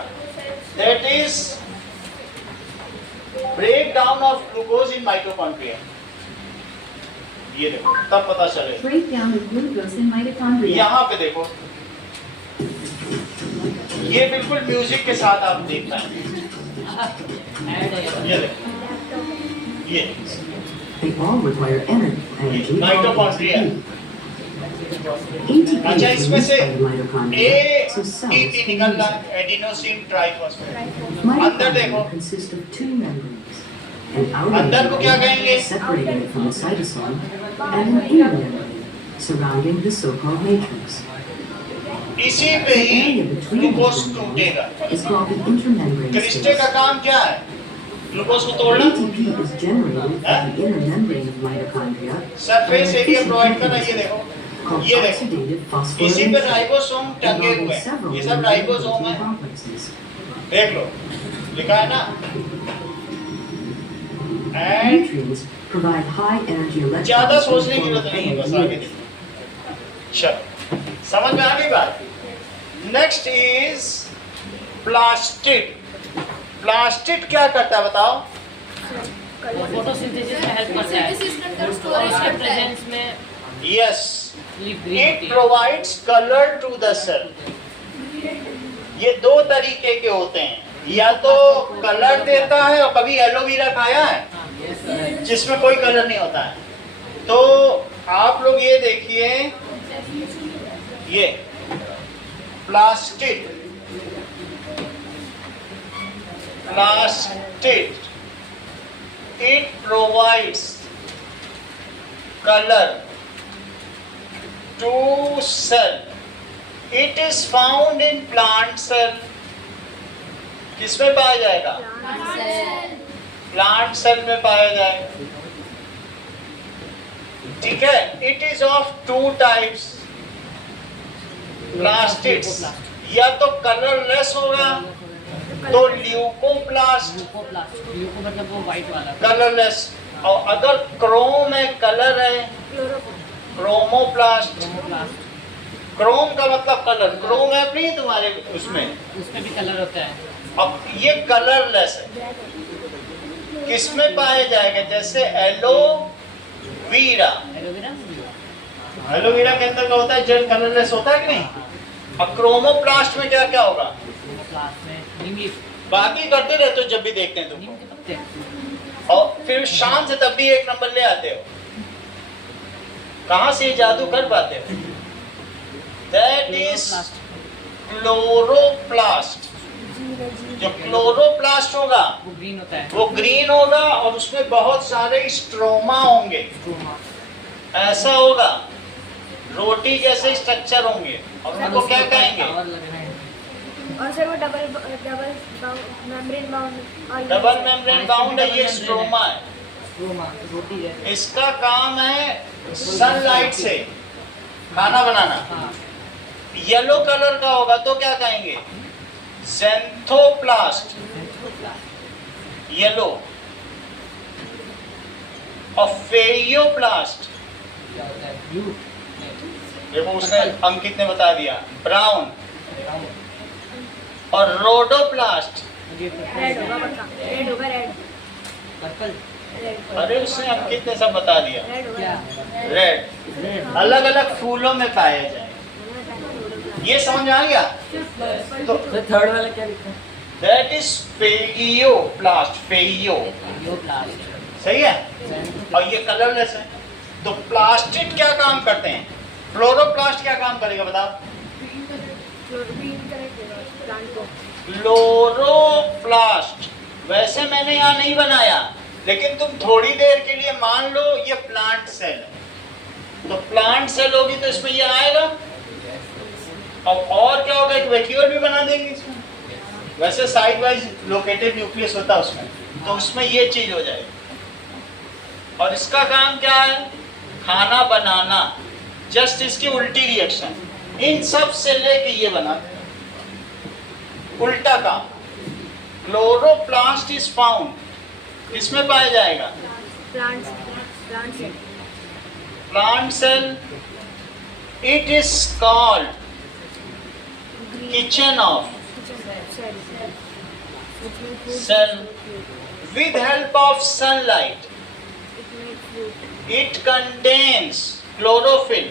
That is break down of glucose in mitochondria. ये देखो, तब पता चलेगा। Breakdown of glucose in mitochondria. यहाँ पे देखो, ये बिल्कुल म्यूजिक के साथ आप देख पाएंगे। Add है. ये देखो, ये They all require energy Mitochondria. ATP अच्छा is इसमें released से by the mitochondria, so cells ATP can निकल use रहा it. है, एडिनोसिन ट्राइफॉस्फेट। अंदर देखो, Mitochondria consist of two membranes. An outer अंदर को क्या membrane कहेंगे? separating it from the cytosol, and an inner membrane surrounding the so-called matrix. इसी The पे ही area between ग्लूकोज these टूटेगा। membranes is called the intermembrane cristae का space. काम क्या है? ग्लूकोज को तोड़ना, ATP is generated at the inner membrane of mitochondria surface area provide करना। ये देखो, called ये देखो, oxidative इसी पे phosphorylation राइबोसोम टंगे हुए involving हैं। several ये सब राइबोसोम protein है, complexes. देख लो, लिखा है ना। And Nutrients provide high energy ज्यादा electrons in सोचने the की form जरूरत of नहीं है, बस ATP. आगे देखो। चलो, समझ में आ गई बात? Next is plastid. प्लास्टिड क्या करता है बताओ? फोटोसिंथेसिस में हेल्प करता है। Synthesis करके storage उसके करता है। प्रेजेंस में यस, लीफ ग्रीन इट होती है। Provides colour to the cell. ये दो तरीके के होते हैं, या तो कलर देता है, और कभी एलोवेरा खाया है जिसमें कोई कलर नहीं होता है। तो आप लोग ये देखिए, ये plastid, it provides color to cell. It is found in plant cell. किसमें पाया जाएगा? प्लांट सेल में पाया जाएगा। ठीक है, it is of two types plastids, या तो कलरलेस होगा, तो ल्यूकोप्लास्ट, ल्यूको मतलब वो व्हाइट वाला। कलरलेस, और अगर क्रोम है, कलर है, क्रोमोप्लास्ट। क्रोम का मतलब कलर, क्रोम है नहीं तुम्हारे उसमें, उसमें भी कलर होता है। अब ये कलरलेस है, किसमें पाया जाएगा? जैसे एलोवीरा, एलोवेरा एलोवेरा के अंदर क्या होता है? जेल कलरलेस होता है कि नहीं? अब क्रोमोप्लास्ट में क्या क्या होगा? क्लास में नीम लीफ, बाकी करते रहते हो जब भी देखते हैं नीम तुमको, के पत्ते। और फिर शान से तब भी एक नंबर ले आते हो। कहां से ये जादू कर पाते हो? That is chloroplast. जो क्लोरोप्लास्ट होगा वो ग्रीन होता है। वो ग्रीन होगा, और उसमें बहुत सारे स्ट्रोमा होंगे, ऐसा होगा, रोटी जैसे स्ट्रक्चर होंगे, और उनको क्या कहेंगे? और सर वो double membrane bound, double membrane bound है, ये स्ट्रोमा है। रोटी जैसे। इसका काम है सनलाइट से खाना बनाना। येलो कलर का होगा तो क्या कहेंगे? ज़ेंथोप्लास्ट, येलो। और फेयोप्लास्ट, क्या होता है? ब्लू, देखो उसने अंकित ने बता दिया, ब्राउन। और रोडोप्लास्ट, रेड होगा पक्का, रेड होगा, रेड पर्पल, रेड अरे उसने अंकित ने सब बता दिया, रेड होगा। क्या? रेड। रेड। अलग अलग फूलों में पाए जाए। ये समझ में आ गया? तो थर्ड वाला क्या लिखा है? दैट इज फेयोप्लास्ट, फेयो, यो प्लास्ट। सही है। और ये कलरलेस है। तो प्लास्टिड क्या काम करते हैं? फ्लोरोप्लास्ट क्या काम करेगा बताओ? ग्रीन करेक्ट प्लांट को। क्लोरोप्लास्ट, वैसे मैंने यहाँ नहीं बनाया, लेकिन तुम थोड़ी देर के लिए मान लो ये प्लांट सेल है, तो प्लांट सेल होगी तो इसमें ये आएगा। और क्या होगा? एक वैक्यूल भी बना देंगे इसमें, वैसे साइड वाइज लोकेटेड न्यूक्लियस होता है उसमें, तो उसमें ये चीज हो जाएगी। और इसका काम क्या है? खाना बनाना। जस्ट इसकी उल्टी रिएक्शन, इन सब से लेके ये बना, उल्टा काम। क्लोरोप्लास्ट इज फाउंड, इसमें पाया जाएगा? प्लांट से plant cell. It is called kitchen of cell. With help of sunlight, it contains chlorophyll.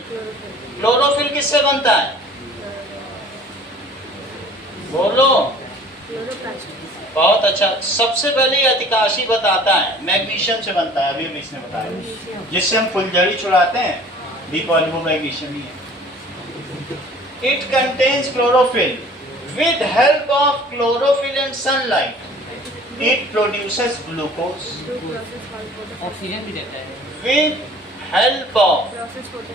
Chlorophyll किससे बनता है? बोलो। क्लोरोप्लास्ट। बहुत अच्छा। सबसे पहले ये अधिकाशी बताता है मैग्नीशियम से बनता है, अभी अभी इसने बताया, जिससे हम फुलझड़ी छुड़ाते हैं, बी पॉली वो मैग्नीशियम ही है। It contains chlorophyll. With help of chlorophyll and sunlight it produces glucose. Oxygen भी देता है। With help of process photo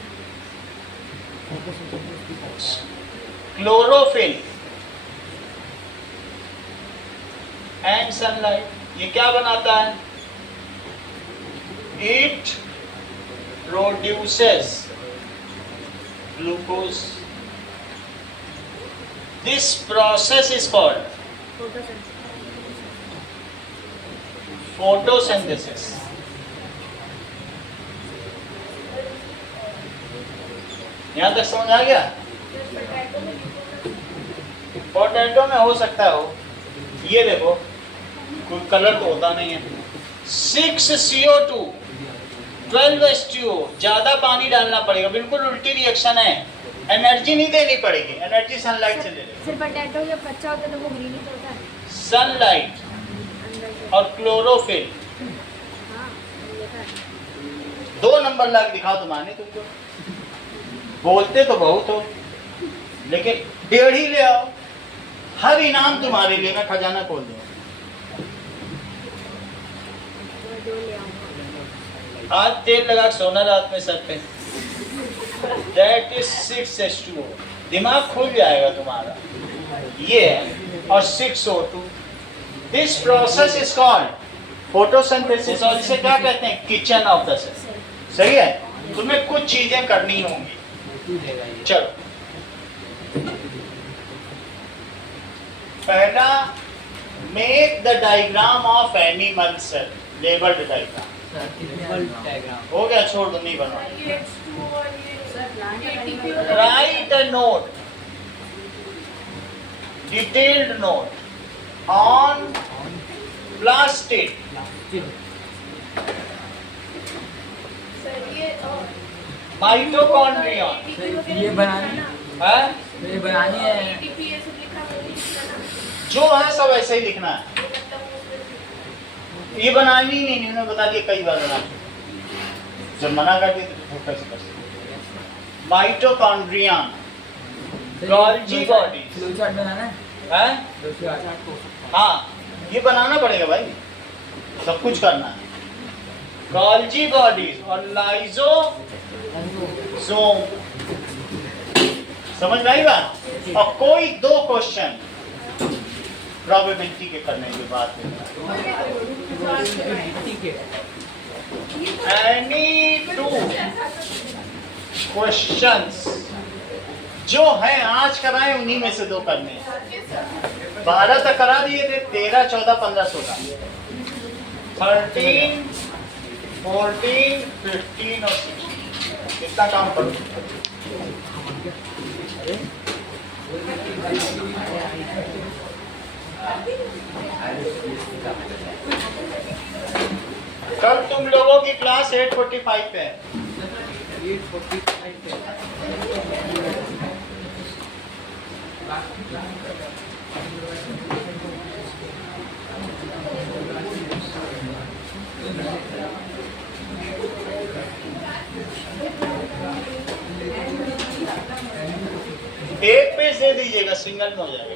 chlorophyll and sunlight, ये क्या बनाता है? It produces glucose. This process is called photosynthesis. यहां तक समझ आ गया? पोटैटो में हो सकता हो, ये देखो कोई कलर तो होता नहीं है। 6 CO2 12 H2O, ज्यादा पानी डालना पड़ेगा, बिल्कुल उल्टी रिएक्शन है। एनर्जी नहीं देनी पड़ेगी, एनर्जी सनलाइट से ले लेगी। सिर्फ पोटैटो जब कच्चा होता है तो वो ग्रीन ही तो होता है सनलाइट अंदर से। और क्लोरोफिल। हाँ, मैंने देखा है। 2 नंबर ला के दिखाओ तो माने तुमको। बोलते तो बहुत हो, लेकिन 1.5 ही ले आओ, हर इनाम तुम्हारे लिए, मैं खजाना खोल दूंगा। मैं 2 ले आऊंगा। आज तेल लगा के सोना रात में सर पे। That is 6 H2O। दिमाग खुल जाएगा तुम्हारा। ये है और 6 O2। This process is called photosynthesis, और इसे क्या कहते हैं? Kitchen of the cell. सही है? तुम्हें कुछ चीजें करनी होंगी। चलो, पहला, make the diagram of animal cell, labelled diagram. हो गया, छोड़ दो, नहीं बनवाना। Write a note, detailed note on plastic, mitochondrion, ये बनानी है? ये बनानी है। जो है सब ऐसे ही लिखना है, ये बनानी ही नहीं, इन्होंने बता दिया कई बार बनानी। जब मना कर दिया तो कैसे कर सकते? Mitochondrion, Golgi body flow chart बनाना है। है? Flow chart. हाँ, ये बनाना पड़ेगा भाई, सब कुछ करना है। गोल्जी बॉडीज और लाइजोसोम, समझ में आई बात? और कोई 2 क्वेश्चन प्रोबेबिलिटी के करने के बाद एनी 2 क्वेश्चंस जो हैं आज कराए, उन्हीं में से 2 करने हैं। 12 तक करा दिए थे, 13, 14, 15, 16, 13, 14, 15 और 16। कितना काम करो? कल तुम लोगों की क्लास 8:45 पे है। 8:45 पे। एक पेज दे दीजिएगा, सिंगल में हो जाएगा।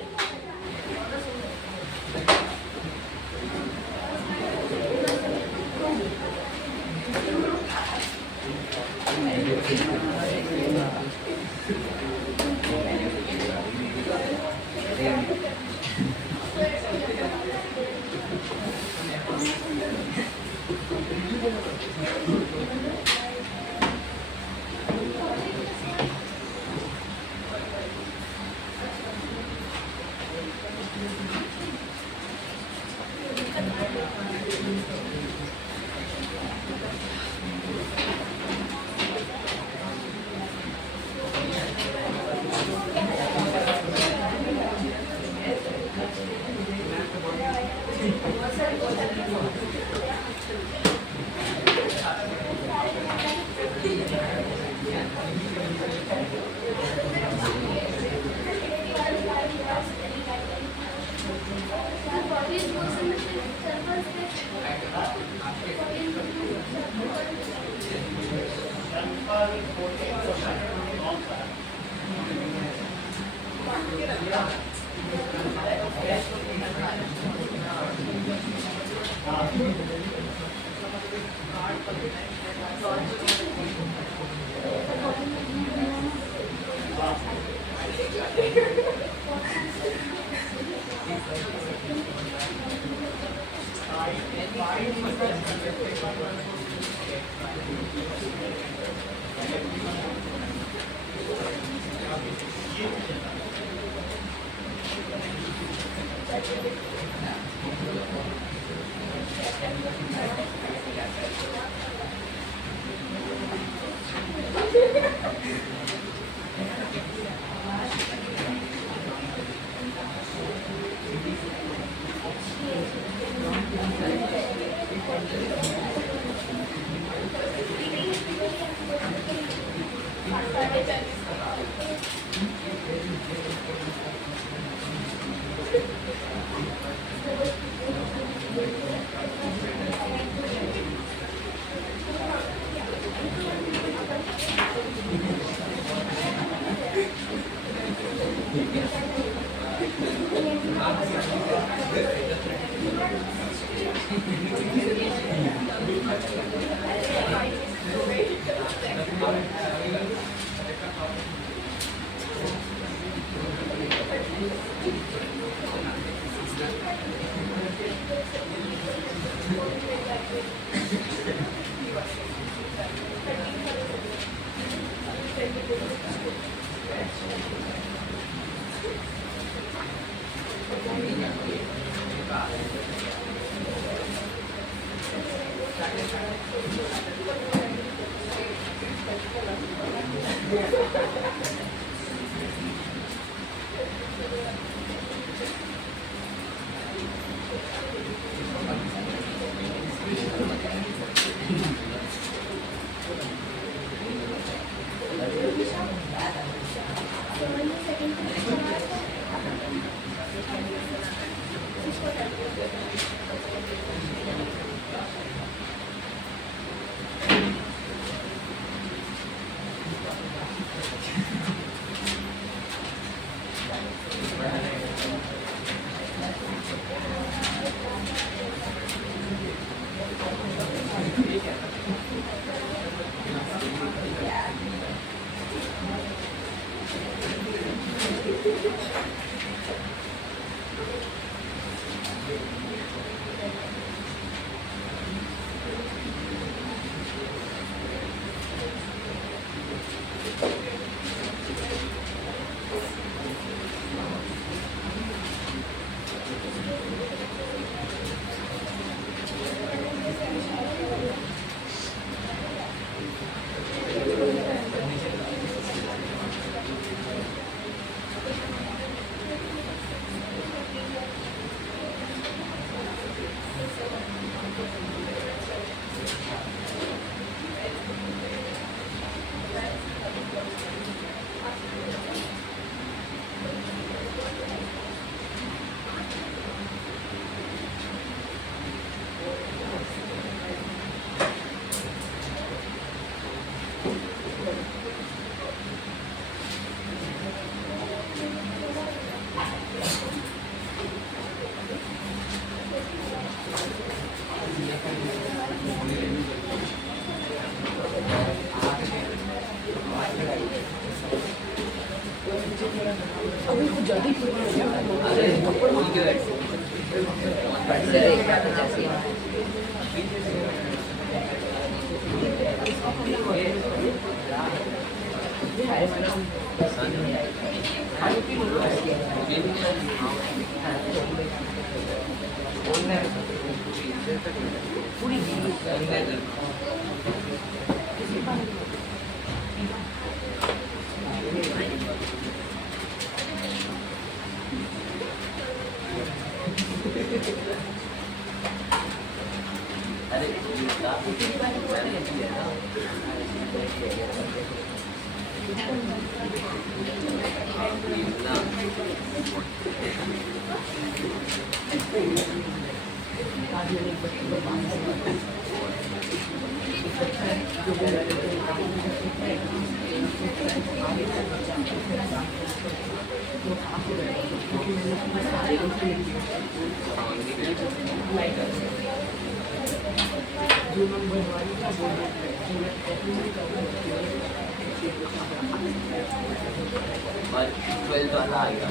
और 12th वाला आएगा,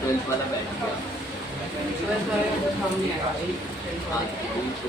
12th वाला बैठ गया। हाँ, तो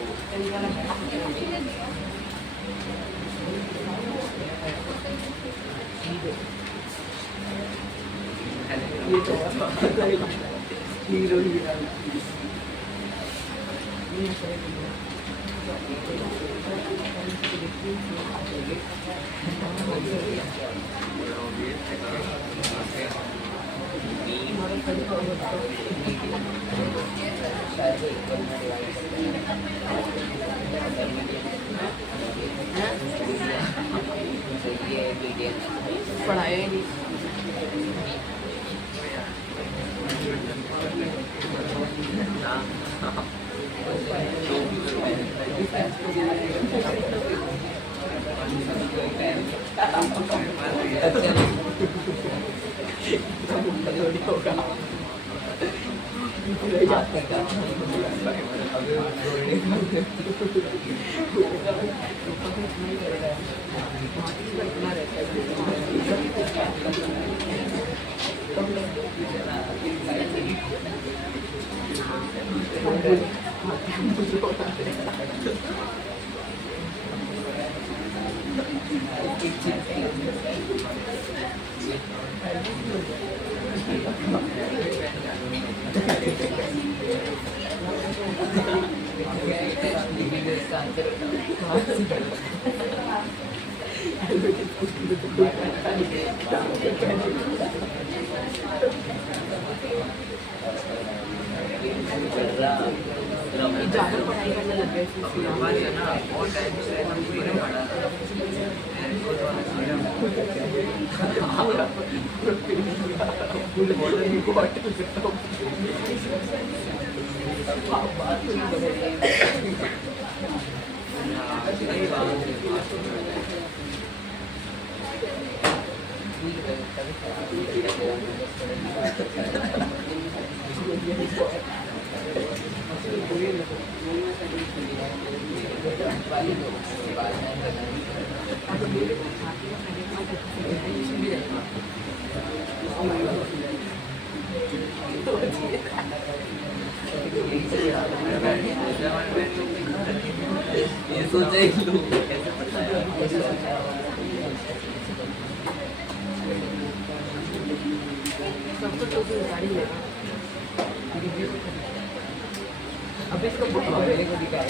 पढ़ाया ही नहीं। ज़्यादा पढ़ाई करने लग गए थे ये सोचा ही लोग कैसे पता है। सबको तो गाड़ी लेना। अब इसको मेरे को दिखाया